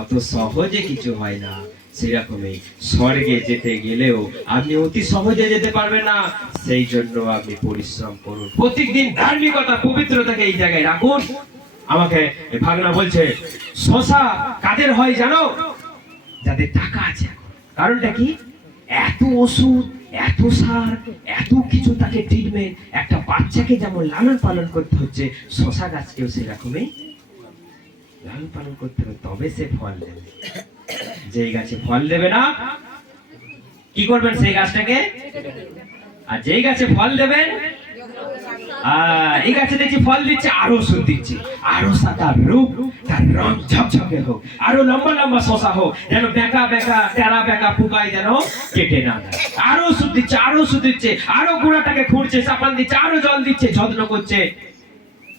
অত সহজে কিছু হয় না। সেরকমই স্বর্গে যেতে গেলেও আপনি অতি সহজে যেতে পারবেন না। সেই জন্য আপনি পরিশ্রম করুন, প্রত্যেকদিন ধার্মিকতা, পবিত্রতাকে এই জায়গায় রাখুন। আমাকে ভাগনা বলছে, শশা কাদের হয় জানো? যাদের টাকা আছে। কারণটা কি? এত ওষুধ, এত সার, এত কিছু তাকে ট্রিটমেন্ট, একটা বাচ্চাকে যেমন লালন পালন করতে হচ্ছে, শশা গাছকেও সেরকমই লালন পালন করতে হবে, তবে সে ফল দেবে। যেই গাছে ফল দেবে না, কি করবেন সেই গাছটাকে? আর যেই গাছে ফল দেবেন, এই গাছে দেখছি ফল দিচ্ছে, আরো ওষুধ দিচ্ছে, আরো তার রূপ, তার রং ঝকঝকে হোক, আরো লম্বা লম্বা শশা হোক, যেন বেঁকা বেঁকা টেরা বেঁকা পোকায় যেন কেটে না দেয়। আরো ওষুধ দিচ্ছে, আরো ওষুধ দিচ্ছে, আরো গোড়াটাকে খুঁড়ছে, চাপান দিচ্ছে, আরো জল দিচ্ছে, যত্ন করছে।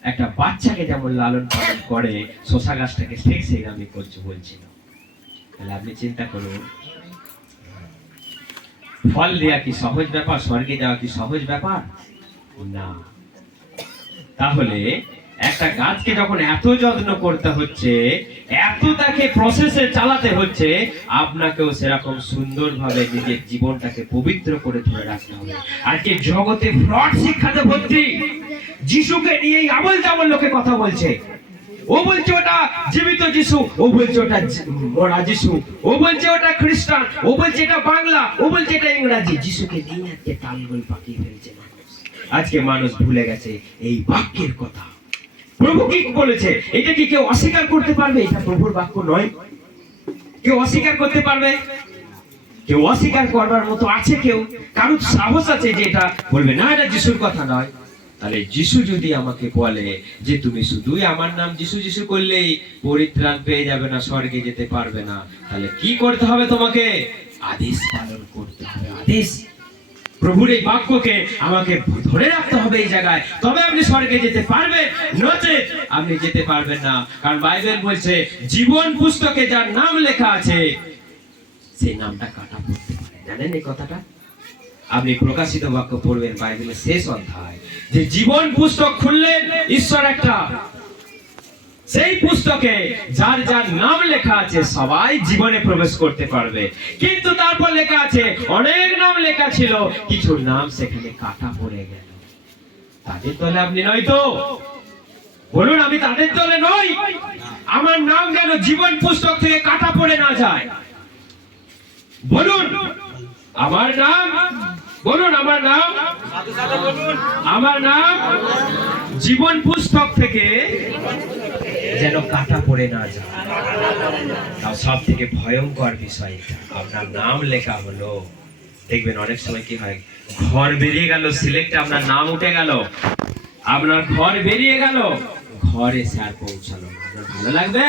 একটা বাচ্চাকে যেমন লালন পালন করে, শশা গাছটাকে ঠিক সেই আমি করছি বলছি না। তাহলে আপনি চিন্তা করুন, ফল দেওয়া কি সহজ ব্যাপার? স্বর্গে যাওয়া কি সহজ ব্যাপার? না। তাহলে একটা গাছকে যখন এত যত্ন করতে হচ্ছে, এত তাকে প্রসেসে চালাতে হচ্ছে, আপনাকেও সেরকম সুন্দরভাবে নিজের জীবনটাকে পবিত্র করে ধরে রাখতে হবে। আজকে জগতে ফ্রড শিক্ষাতে ভর্তি। যিশুকে নিয়েই আবল তাবল লোকে কথা বলছে। ও বলছে ওটা জীবিত যিশু, ও বলছে ওটা মরা যিশু, ও বলছে ওটা খ্রিস্টান, ও বলছে এটা বাংলা, ও বলছে এটা ইংরাজি। যিশুকে নিয়ে আজকে তালগোল পাকিয়ে ফেলছে মানুষ। আজকে মানুষ ভুলে গেছে এই বাক্যের কথা। প্রভু কি বলেছে, এটা কি কেউ অস্বীকার করতে পারবে? এটা প্রভুর বাক্য নয়। কেউ অস্বীকার করতে পারবে? কেউ অস্বীকার করবার মতো আছে? কেউ কারোর সাহস আছে যে এটা বলবে না এটা যিশুর কথা নয়? তাহলে যিশু যদি আমাকে বলে যে তুমি শুধুই আমার নাম যিশু যিশু করলেই পরিত্রাণ পেয়ে যাবে না, স্বর্গে যেতে পারবে না, তাহলে কি করতে হবে? তোমাকে আদেশ পালন করতে হবে। আদেশ, প্রভুর এই বাক্যকে আমাকে ধরে রাখতে হবে এই জায়গায়, তবে আপনি স্বর্গে যেতে পারবেন, নচেত আপনি যেতে পারবেন না। কারণ বাইবেল বলছে জীবন পুস্তকে যার নাম লেখা আছে সেই নামটা কাটা পড়তে পারে। জানেন এই কথাটা? আপনি প্রকাশিত বাক্য পড়বেন, বাইবেলের শেষ অধ্যায়, যে জীবন পুস্তক খুললেন ঈশ্বর একটা, সেই পুস্তকে যার যার নাম লেখা আছে সবাই জীবনে প্রবেশ করতে পারবে। কিন্তু তারপর লেখা আছে অনেক নাম লেখা ছিল, কিছু নাম সেখানে কাটা পড়ে গেল। তাদের দলে আপনি নয় তো? বলুন, আমি তাদের দলে নই। আমার নাম যেন জীবন পুস্তক থেকে কাটা পড়ে না যায়। বলুন আমার নাম, বলুন আমার নাম, আমার নাম জীবন পুস্তক থেকে যেন কাটা পড়ে না যায়। তাও সব থেকে ভয়ঙ্কর বিষয়, আপনার নাম লেখা হলো, দেখবেন অনেক সময় কি হয়, ঘর বেরিয়ে গেল, সিলেক্টে আপনার নাম উঠে গেল, আপনার ঘর বেরিয়ে গেল, ঘরে স্যার পৌঁছালো, আপনার ভালো লাগবে?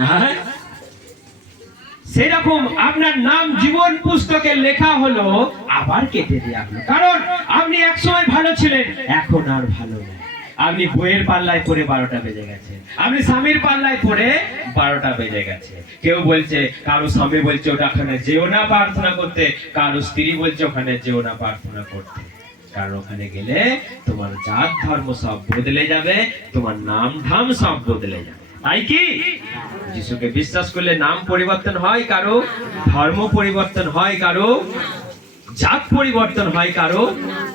হ্যাঁ, সেরকম আপনার নাম জীবন পুস্তকে লেখা হলো, আবার কেটে দেওয়া হলো। কারণ আপনি একসময় ভালো ছিলেন, এখন আর ভালো নেই। আপনি বইয়ের পাল্লায় পড়ে 12টা বেজে গেছে, আপনি স্বামীর পাল্লায় পড়ে 12টা বেজে গেছে। কেউ বলছে, কারো স্বামী বলছে ওখানে যেও না প্রার্থনা করতে, কারো স্ত্রী বলছে ওখানে যেও না প্রার্থনা করতে। কারণ ওখানে গেলে তোমার জাত ধর্ম সব বদলে যাবে, তোমার নাম ধাম সব বদলে যাবে। তাই কি যিশুকে বিশ্বাস করলে নাম পরিবর্তন হয় কারো, ধর্ম পরিবর্তন হয় কারো, জাত পরিবর্তন হয় কারো,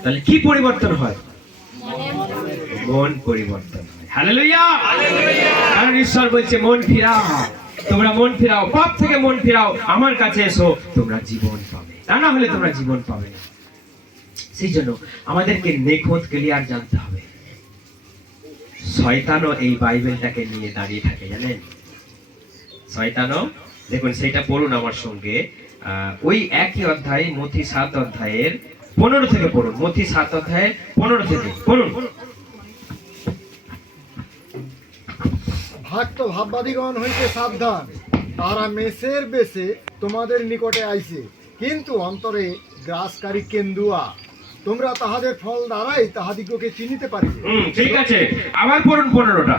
তাহলে কি পরিবর্তন হয়? মন পরিবর্তন হয়। হালেলুয়া! কারণ ঈশ্বর বলছে মন ফিরাও, তোমরা মন ফিরাও, পাপ থেকে মন ফিরাও, আমার কাছে এসো, তোমরা জীবন পাবে। তা না হলে তোমরা জীবন পাবে না। সেই জন্য আমাদেরকে নেখোদ ক্লিয়ার জানতে হবে। শয়তানও এই বাইবেলটাকে নিয়ে দাঁড়িয়ে থাকে, জানেন? শয়তানও, দেখুন সেটা পড়ুন আমার সঙ্গে, ওই একই অধ্যায়, মথি 7 অধ্যায়ের 15 থেকে পড়ুন। মথি 7 অধ্যায়ের 15 থেকে পড়ুন। ভক্ত ভাববাদীগণ হইতে সাবধান, তারা মেষের বেশে তোমাদের নিকটে আইছে, কিন্তু অন্তরে গ্রাসকারী কেন্দুয়া। তোমরা তাহাদের ফল দ্বারাই তাহাদিগকে চিনিতে পারিবে। ঠিক আছে, আবার পড়ুন 15টা।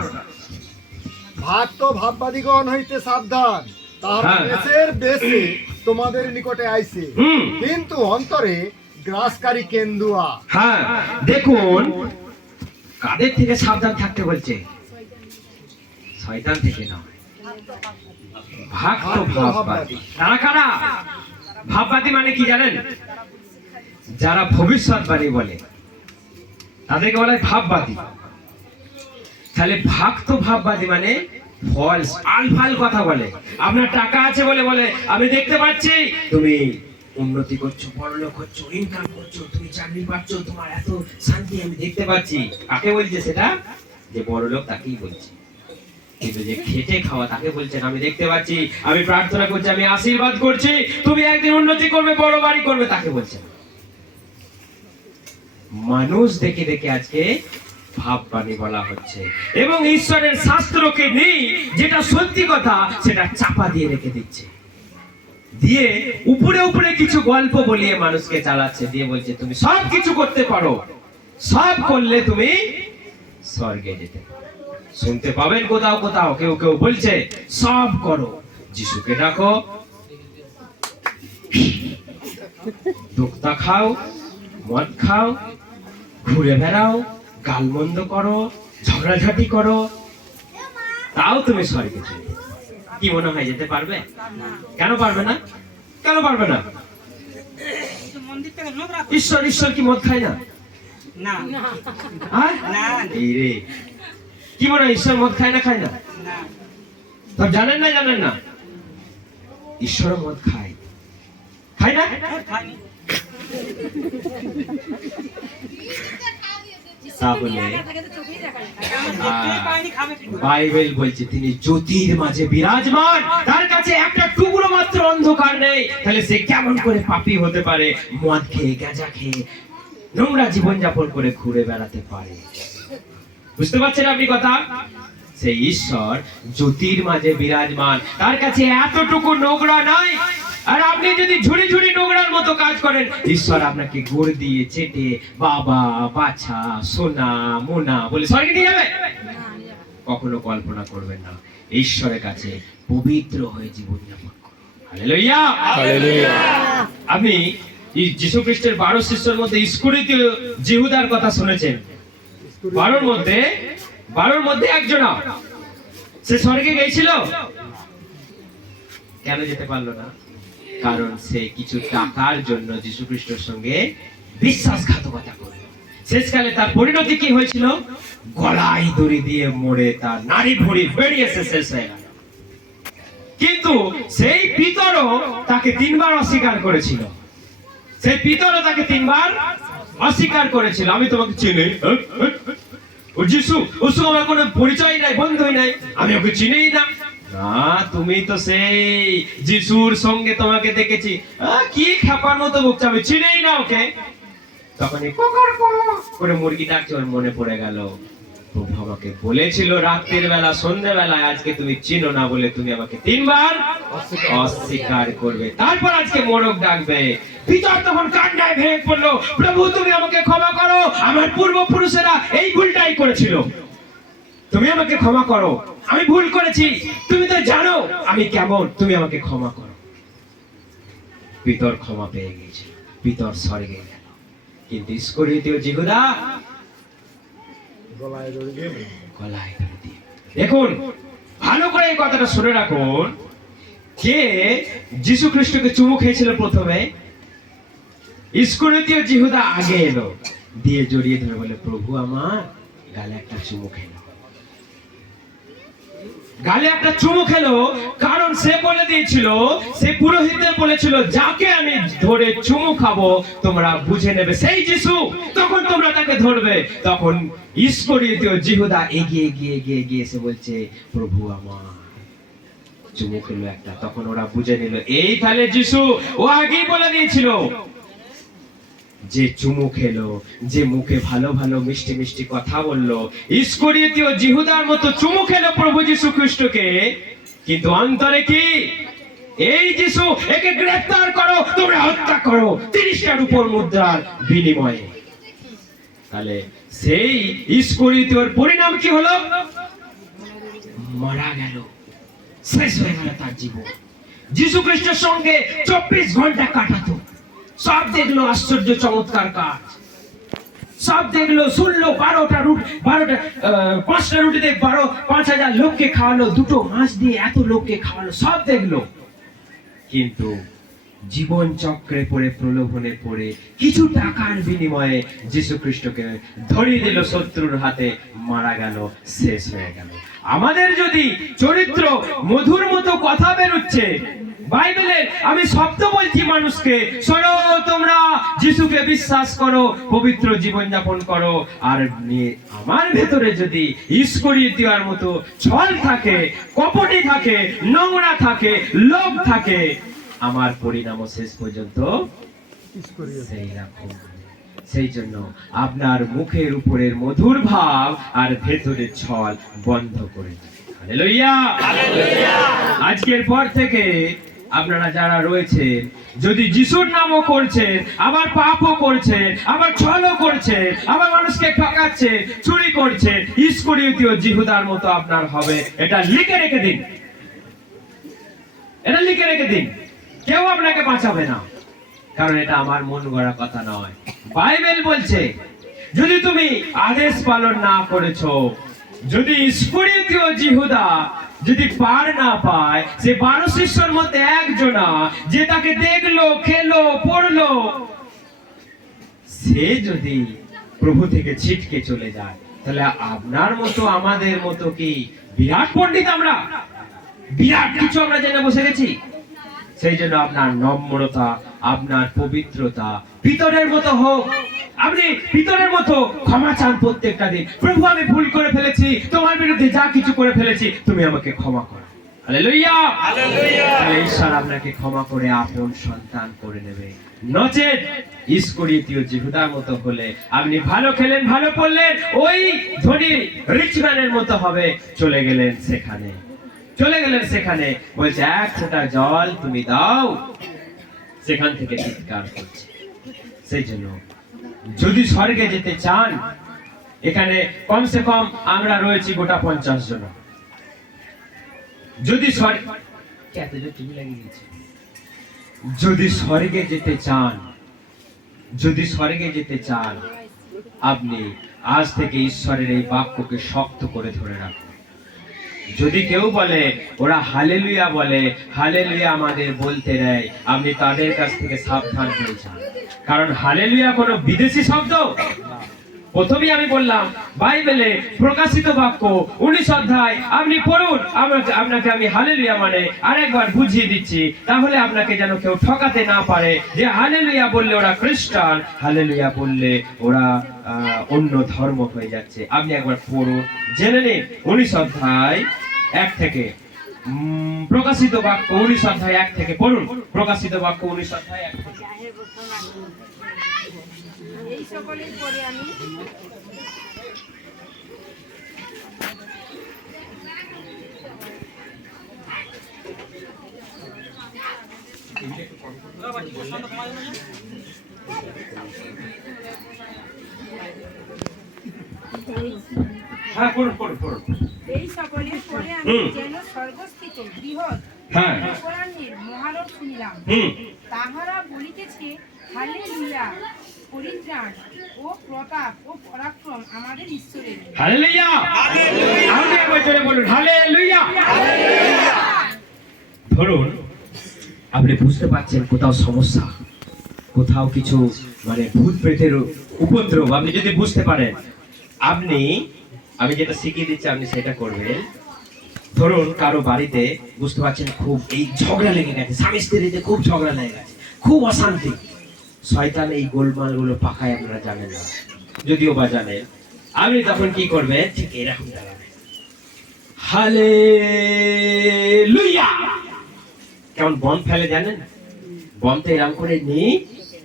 ভক্ত ভাববাদীগণ হইতে সাবধান, তারা মেষের বেশে তোমাদের নিকটে আইছে, কিন্তু অন্তরে গ্রাসকারী কেন্দুয়া। হ্যাঁ, দেখুন কাদের থেকে সাবধান থাকতে বলছে? শয়তান থেকে নয়, ভক্ত ভাববাদী। তারা কারা? ভাববাদী মানে কি জানেন? যারা ভবিষ্যৎবাণী বলে তাদেরকে বলা হয় ভাববাদী। তাহলে ভক্ত ভাববাদী মানে ফলস, আলফাল কথা বলে। আপনার টাকা আছে বলে বলে আমি দেখতে পাচ্ছি তুমি উন্নতি করছো, পড়াশোনা করছো, ইনকাম করছো, তুমি চাকরি পাচ্ছ, তোমার এত শান্তি আমি দেখতে পাচ্ছি। কাকে বলছে সেটা? যে বড় লোক তাকেই বলছে। কিন্তু যে খেটে খাওয়া তাকে বলছেন আমি দেখতে পাচ্ছি, আমি প্রার্থনা করছি, আমি আশীর্বাদ করছি, তুমি একদিন উন্নতি করবে, বড় বাড়ি করবে, তাকে বলছেন। মানুষ দেখে দেখে আজকে ভাববাণী বলা হচ্ছে, এবং ঈশ্বরের শাস্ত্রকে নেই, যেটা সত্যি কথা সেটা চাপা দিয়ে রেখে দিচ্ছে, দিয়ে উপরে উপরে কিছু গল্প বলিয়ে মানুষকে চালাচ্ছে, দিয়ে বলছে তুমি সব কিছু করতে পারো, সব করলে তুমি স্বর্গে যেতে পারো। শুনতে পাবেন কোথাও কোথাও কেউ কেউ বলছে সব করো, যিশুকে ডাকো, দোক্তা খাও, মদ খাও, ঘুরে বেড়াও, গালমন্দ করো, ঝগড়াঝাটি করো, তাও তুমি স্বর্গে যেতে। কি মনে হয় যেতে পারবে? কেন পারবে না? কেন পারবে না? ঈশ্বর ঈশ্বর কি মদ খায় না? এই রে, কি মনে হয় ঈশ্বর মদ খায় না? খায় না? সব জানেন না? জানেন না? ঈশ্বর মদ খায়, খায় না? তাহলে বাইবেল বলছে তিনি জ্যোতির মাঝে বিরাজমান, তার কাছে একটা টুকরো মাত্র অন্ধকার নেই। তাহলে সে কেমন করে পাপী হতে পারে? মদ খেয়ে, গাঁজা খেয়ে, নোংরা জীবনযাপন করে ঘুরে বেড়াতে পারে? বুঝতে পারছেন আপনি কথা? সেই ঈশ্বর জ্যোতির মাঝে বিরাজমান, তার কাছে এতটুকু নোংরা নাই। আর আপনি যদি ঝুড়ি ঝুড়ি নোংরার মতো কাজ করেন, ঈশ্বর আপনাকে গুড় দিয়ে চেটে বাবা, বাছা, সোনা, মোনা বলে স্বর্গে নিয়ে যাবে? কখনো কল্পনা করবেন না। ঈশ্বরের কাছে পবিত্র হয়ে জীবনযাপন করুন। Hallelujah, hallelujah. আপনি যীশু খ্রিস্টের 12 শিষ্যের মধ্যে ইস্করিওতীয় জিহুদার কথা শুনেছেন। 12 মধ্যে একজন, সে স্বর্গে গিয়েছিল। কেন যেতে পারলো না? কারণ সে কিছু টাকার জন্য যীশু খ্রিস্টের সঙ্গে বিশ্বাসঘাতকতা করল। শেষকালে তার পরিণতি কি হয়েছিল? গলায় দড়ি দিয়ে মরে তার নারী ভুঁড়ি বেরিয়ে শেষ হয়ে গেল। কিন্তু সেই পিতরও তাকে 3 বার অস্বীকার করেছিল। সেই পিতরও তাকে 3 বার অস্বীকার করেছিল। আমি তোমাকে চিনি, ও যিশু, ওর সঙ্গে আমার কোনো পরিচয় নাই, বন্ধুই নাই, আমি ওকে চিনিই না। না, তুমি তো সেই যিশুর সঙ্গে তোমাকে দেখেছি। কি খাপার মতো বকছে, আমি চিনিই না ওকে। তখনই করে মুরগি ডাকছে, ওর মনে পড়ে গেল প্রভু আমাকে বলেছিল রাতের বেলা, সন্ধ্যে বেলায়, আজকে তুমি চিনো না বলে তুমি আমাকে 3 বার অস্বীকার করবে, তারপর আজকে মোরগ ডাকবে। পিতর তখন কান্নায় ভেঙে পড়লো, প্রভু তুমি আমাকে ক্ষমা করো, আমার পূর্বপুরুষেরা এই ভুলটাই করেছিল, তুমি আমাকে ক্ষমা করো, আমি ভুল করেছি, তুমি তো জানো আমি কেমন, তুমি আমাকে ক্ষমা করো। পিতর ক্ষমা পেয়ে গেছে, পিতর স্বর্গে গেল। কিন্তু ইস্করিওতীয় জিহুদা গলায় দড়ি দিয়ে। দেখুন, ভালো করে এই কথাটা শুনে রাখুন, যে যীশু খ্রিস্টকে চুমু খেয়েছিল প্রথমে, ইস্করিওতীয় জিহুদা আগে এলো, দিয়ে জড়িয়ে ধরে বলে প্রভু আমার গালে একটা চুমু খেলো। গালে একটা চুমু খেলো, কারণ সে বলে দিয়েছিল, সে পুরোহিতদের বলেছিল যাকে আমি ধরে চুমু খাবো তোমরা বুঝে নেবে সেই যিশু, তখন তোমরা তাকে ধরবে। তখন ইস্করিওতীয় জিহুদা এগিয়ে গিয়ে এসে বলছে প্রভু আমার চুমু খেলো একটা। তখন ওরা বুঝে নিল এই তাহলে যিশু। ও আগেই বলে দিয়েছিল যে চুমু খেলো, যে মুখে ভালো ভালো মিষ্টি মিষ্টি কথা বললো, ইস্করিওতীয় জিহুদার মতো চুমু খেলো প্রভু যীশু খ্রিস্টকে, কিন্তু অন্তরে কি? এই যিশু, একে গ্রেফতার করো, তোমরা হত্যা করো 30টার উপর মুদ্রার বিনিময়ে। তাহলে সেই ইস্করিওতীয়র পরিণাম কি হলো? মারা গেল, শেষ হয়ে গেল তার জীবন। যীশু খ্রিস্টের সঙ্গে 24 ঘন্টা কাটাতো, সব দেখলো আশ্চর্য চমৎকার কাজ, সব দেখলো, শুনলো, 5টা রুটিতে 5,000 লোককে খাওয়ালো, 2 মাছ দিয়ে এত লোককে খাওয়ালো, সব দেখলো। কিন্তু জীবন চক্রে পড়ে, প্রলোভনে পড়ে, কিছু টাকার বিনিময়ে যীশু খ্রিস্টকে ধরিয়ে দিল শত্রুর হাতে, মারা গেল, শেষ হয়ে গেল। আমাদের যদি চরিত্র মধুর মতো কথা বেরোচ্ছে, বাইবেলের আমি শব্দ বলছি মানুষকে, শোনো তোমরা যিশুকে বিশ্বাস করো, পবিত্র জীবনযাপন করো, আর আমার ভেতরে যদি ইস্করিয়তের মতো ছল থাকে, কপটি থাকে, নোংরা থাকে, লোভ থাকে, আমার পরিণামও শেষ পর্যন্ত সেই রকম। সেই জন্য আপনার মুখের উপরের মধুর ভাব আর ভেতরের ছল বন্ধ করে দিন। হালেলুয়া। আজকের পর থেকে আপনারা যারা রয়েছেন, যদি যিশুর নামও করছেন, আবার পাপও করছেন, আবার ছলও করছেন, আবার মানুষকে ঠকাচ্ছেন, চুরি করছেন, ইস্করিয়তীয় জিহুদার মতো আপনার হবে। এটা লিখে রেখে দিন, এটা লিখে রেখে দিন। কেউ আপনাকে বাঁচাবে না, কারণ এটা আমার মন গড়া কথা নয়। বাইবেল বলছে যদি তুমি আদেশ পালন না করেছো, যদি ইস্করিয়তীয় জিহুদা যদি পার না পায়, সে 12 শিষ্যের মধ্যে একজনা যে তাকে দেখলো, খেলো, পড়লো, সে যদি প্রভু থেকে ছিটকে চলে যায়, তাহলে আপনার মতো আমাদের মতো কি বিরাট পণ্ডিত? আমরা বিরাট কিছু আমরা জেনে বসে গেছি? সেই জন্য আপনার নম্রতা, আপনার পবিত্রতা পিতরের মতো হোক। আপনি পিতরের মতো ক্ষমা চান প্রত্যেকটা দিন। প্রভু আমি ভুল করে ফেলেছি, তোমার বিরুদ্ধে যা কিছু করে ফেলেছি, তুমি আমাকে ক্ষমা করো। হালেলুয়া। তাহলে ঈশ্বর আপনাকে ক্ষমা করে আপন সন্তান করে নেবে। নচেত ইস্করিয়তীয় জিহুদার মতো হলে আপনি ভালো খেলেন, ভালো পড়লেন, ওই ধনী রিচম্যানের মতো হবে, চলে গেলেন সেখানে, বলছে 1 ফোঁটা জল তুমি দাও, সেখান থেকে চিৎকার করছে। সেই জন্য যদি স্বর্গে যেতে চান, এখানে কমসে কম আমরা রয়েছি গোটা 50 জন। যদি যদি স্বর্গে যেতে চান, আপনি আজ থেকে ঈশ্বরের এই বাক্যকে শক্ত করে ধরে রাখুন। যদি কেউ বলে ওরা হালেলুয়া বলে, হালেলুয়া আমাদের বলতে নেই, আপনি তাদের কাছ থেকে সাবধান হয়ে যান, কারণ হালেলুয়া কোনো বিদেশি শব্দ। প্রথমেই আমি বললাম বাইবেলে প্রকাশিত বাক্য 19 অধ্যায় আপনি পড়ুন। আপনাকে আমি হালেলুয়া মানে আরেকবার বুঝিয়ে দিচ্ছি, তাহলে আপনাকে যেন কেউ ঠকাতে না পারে যে হালেলুয়া বললে ওরা খ্রিস্টান, হালেলুয়া বললে ওরা অন্য ধর্ম হয়ে যাচ্ছে। আপনি একবার পড়ুন, জেনে নিন। 19 অধ্যায় 1 থেকে, প্রকাশিত বাক্য 19 অধ্যায় 1 থেকে পড়ুন। প্রকাশিত বাক্য 19 অধ্যায় 1 থেকে। এই সকলের পরে আমি হ্যাঁ, পড়ুন। এই সকলের পরে আমি যেন স্বর্গস্থিত বৃহৎ অপরাহ্নের মহারথ শুনিলাম, তাহারা বলিতেছে হালেলুয়া, পরিত্রাণ ও প্রতাপ ও পরাক্রম আমাদের ঈশ্বরের। হালেলুয়া। আপনি একবার জোরে বলুন হালেলুয়া। ধরুন আপনি বুঝতে পারছেন কোথাও সমস্যা, কোথাও কিছু মানে ভূত প্রেতের উপদ্রব, আপনি যদি বুঝতে পারেন, আমি যেটা শিখিয়ে দিচ্ছি আপনি সেটা করবেন। ধরুন কারো বাড়িতে বুঝতে পারছেন খুব এই ঝগড়া লেগে গেছে, স্বামী স্ত্রীতে খুব ঝগড়া লেগে গেছে, খুব অশান্তি। শয়তান এই গোলমাল গুলো পাকায়, আপনারা জানেন না, যদিও বা জানেন। আপনি তখন কি করবেন? ঠিক এরকম দাঁড়াবেন, হালেলুয়া। কেমন বম ফেলে জানেন? বম তো এরকম করে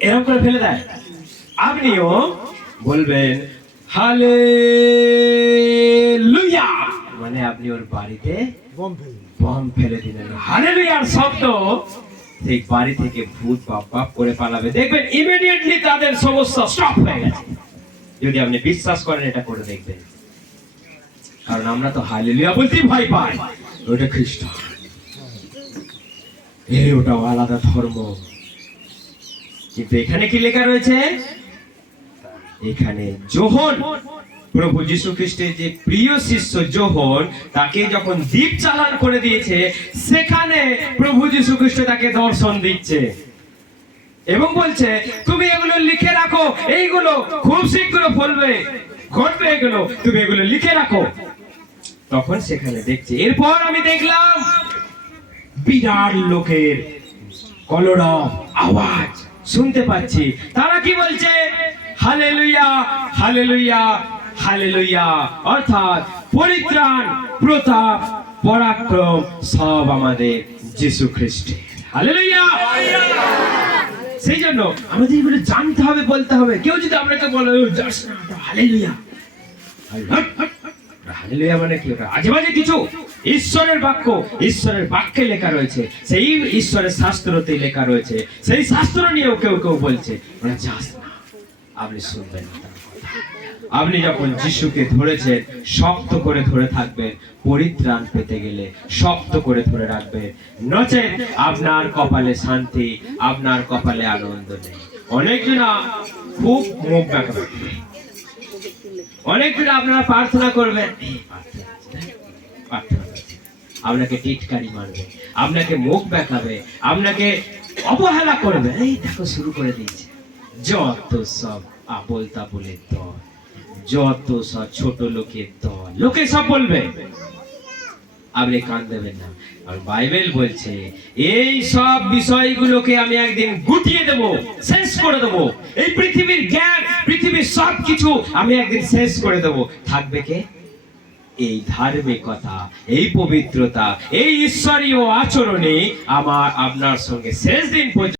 এরকম করে ফেলে দেয়। আপনিও বলবেন হালেলুয়া, মানে আপনি ওর বাড়িতে বম ফেলে দিলেন। হালেলুয়ার শব্দ সেই বাড়ি থেকে ভূত বাপ করে পালাবে, দেখবেন ইমিডিয়েটলি তাদের সমস্যা স্টপ হয়ে গেছে। যদি আপনি বিশ্বাস করেন এটা করে দেখবেন, কারণ আমরা তো হালেলুয়া বলতেই ভয় পাই, ওটা খ্রিস্টান, ওটা আলাদা ধর্ম। কিন্তু এখানে কি লেখা রয়েছে? এখানে যোহন, প্রভু যীশু খ্রিস্টের যে প্রিয় শিষ্য যোহন, তাকে যখন দ্বীপ চালান করে দিয়েছে, সেখানে প্রভু যীশু খ্রিস্ট তাকে দর্শন দিচ্ছে এবং বলছে তুমি এগুলো লিখে রাখো, এইগুলো খুব শীঘ্র ফলবে, ঘটবে, এগুলো তুমি এগুলো লিখে রাখো। তখন সেখানে দেখছি, এরপর আমি দেখলাম বিরাট লোকের কলরব আওয়াজ শুনতে পাচ্ছি। তারা কি বলছে? হালেলুয়া, হালেলুয়া, হালেলুয়া, অর্থাৎ পরিত্রাণ, প্রতাপ, পরাক্রম সব আমাদের যীশু খ্রিস্টের। হালেলুয়া। সেই জন্য আমাদের এগুলো জানতে হবে, বলতে হবে। কেউ যদি আপনাকে বলে যাস না, হালেলুয়া, হালেলুয়া মানে কি? আজে বাজে কিছু। ঈশ্বরের বাক্য, ঈশ্বরের বাক্যে লেখা রয়েছে, সেই ঈশ্বরের শাস্ত্রতে লেখা রয়েছে, সেই শাস্ত্র নিয়েও কেউ কেউ বলছে যাস না। আপনি শুনবেন না তার কথা। আপনি যখন যিশুকে ধরেছেন, শক্ত করে ধরে থাকবেন। পরিত্রাণ পেতে গেলে শক্ত করে ধরে রাখবেন, নচেত আপনার কপালে শান্তি, আপনার কপালে আনন্দ নেই। অনেকজনা খুব মুখ দেখাবে, অনেকজনা আপনারা প্রার্থনা করবেন, আপনাকে টিটকারি মারবে, আপনাকে মুখ দেখাবে, আপনাকে অবহেলা করবে। এই দেখো শুরু করে দিয়েছে। যত সব আবোল তাবোলের দল, যত সব ছোট লোকের দল, লোকে সব বলবে, আপনি কান দেবেন না। আর বাইবেল বলছে এই সব বিষয়গুলোকে আমি একদিন গুটিয়ে দেব, শেষ করে দেব। এই পৃথিবীর জ্ঞান, পৃথিবীর সব কিছু আমি একদিন শেষ করে দেব। থাকবে কে? এই ধার্মিকতা, এই পবিত্রতা, এই ঈশ্বরীয় আচরণে আমার আপনার সঙ্গে শেষ দিন পর্যন্ত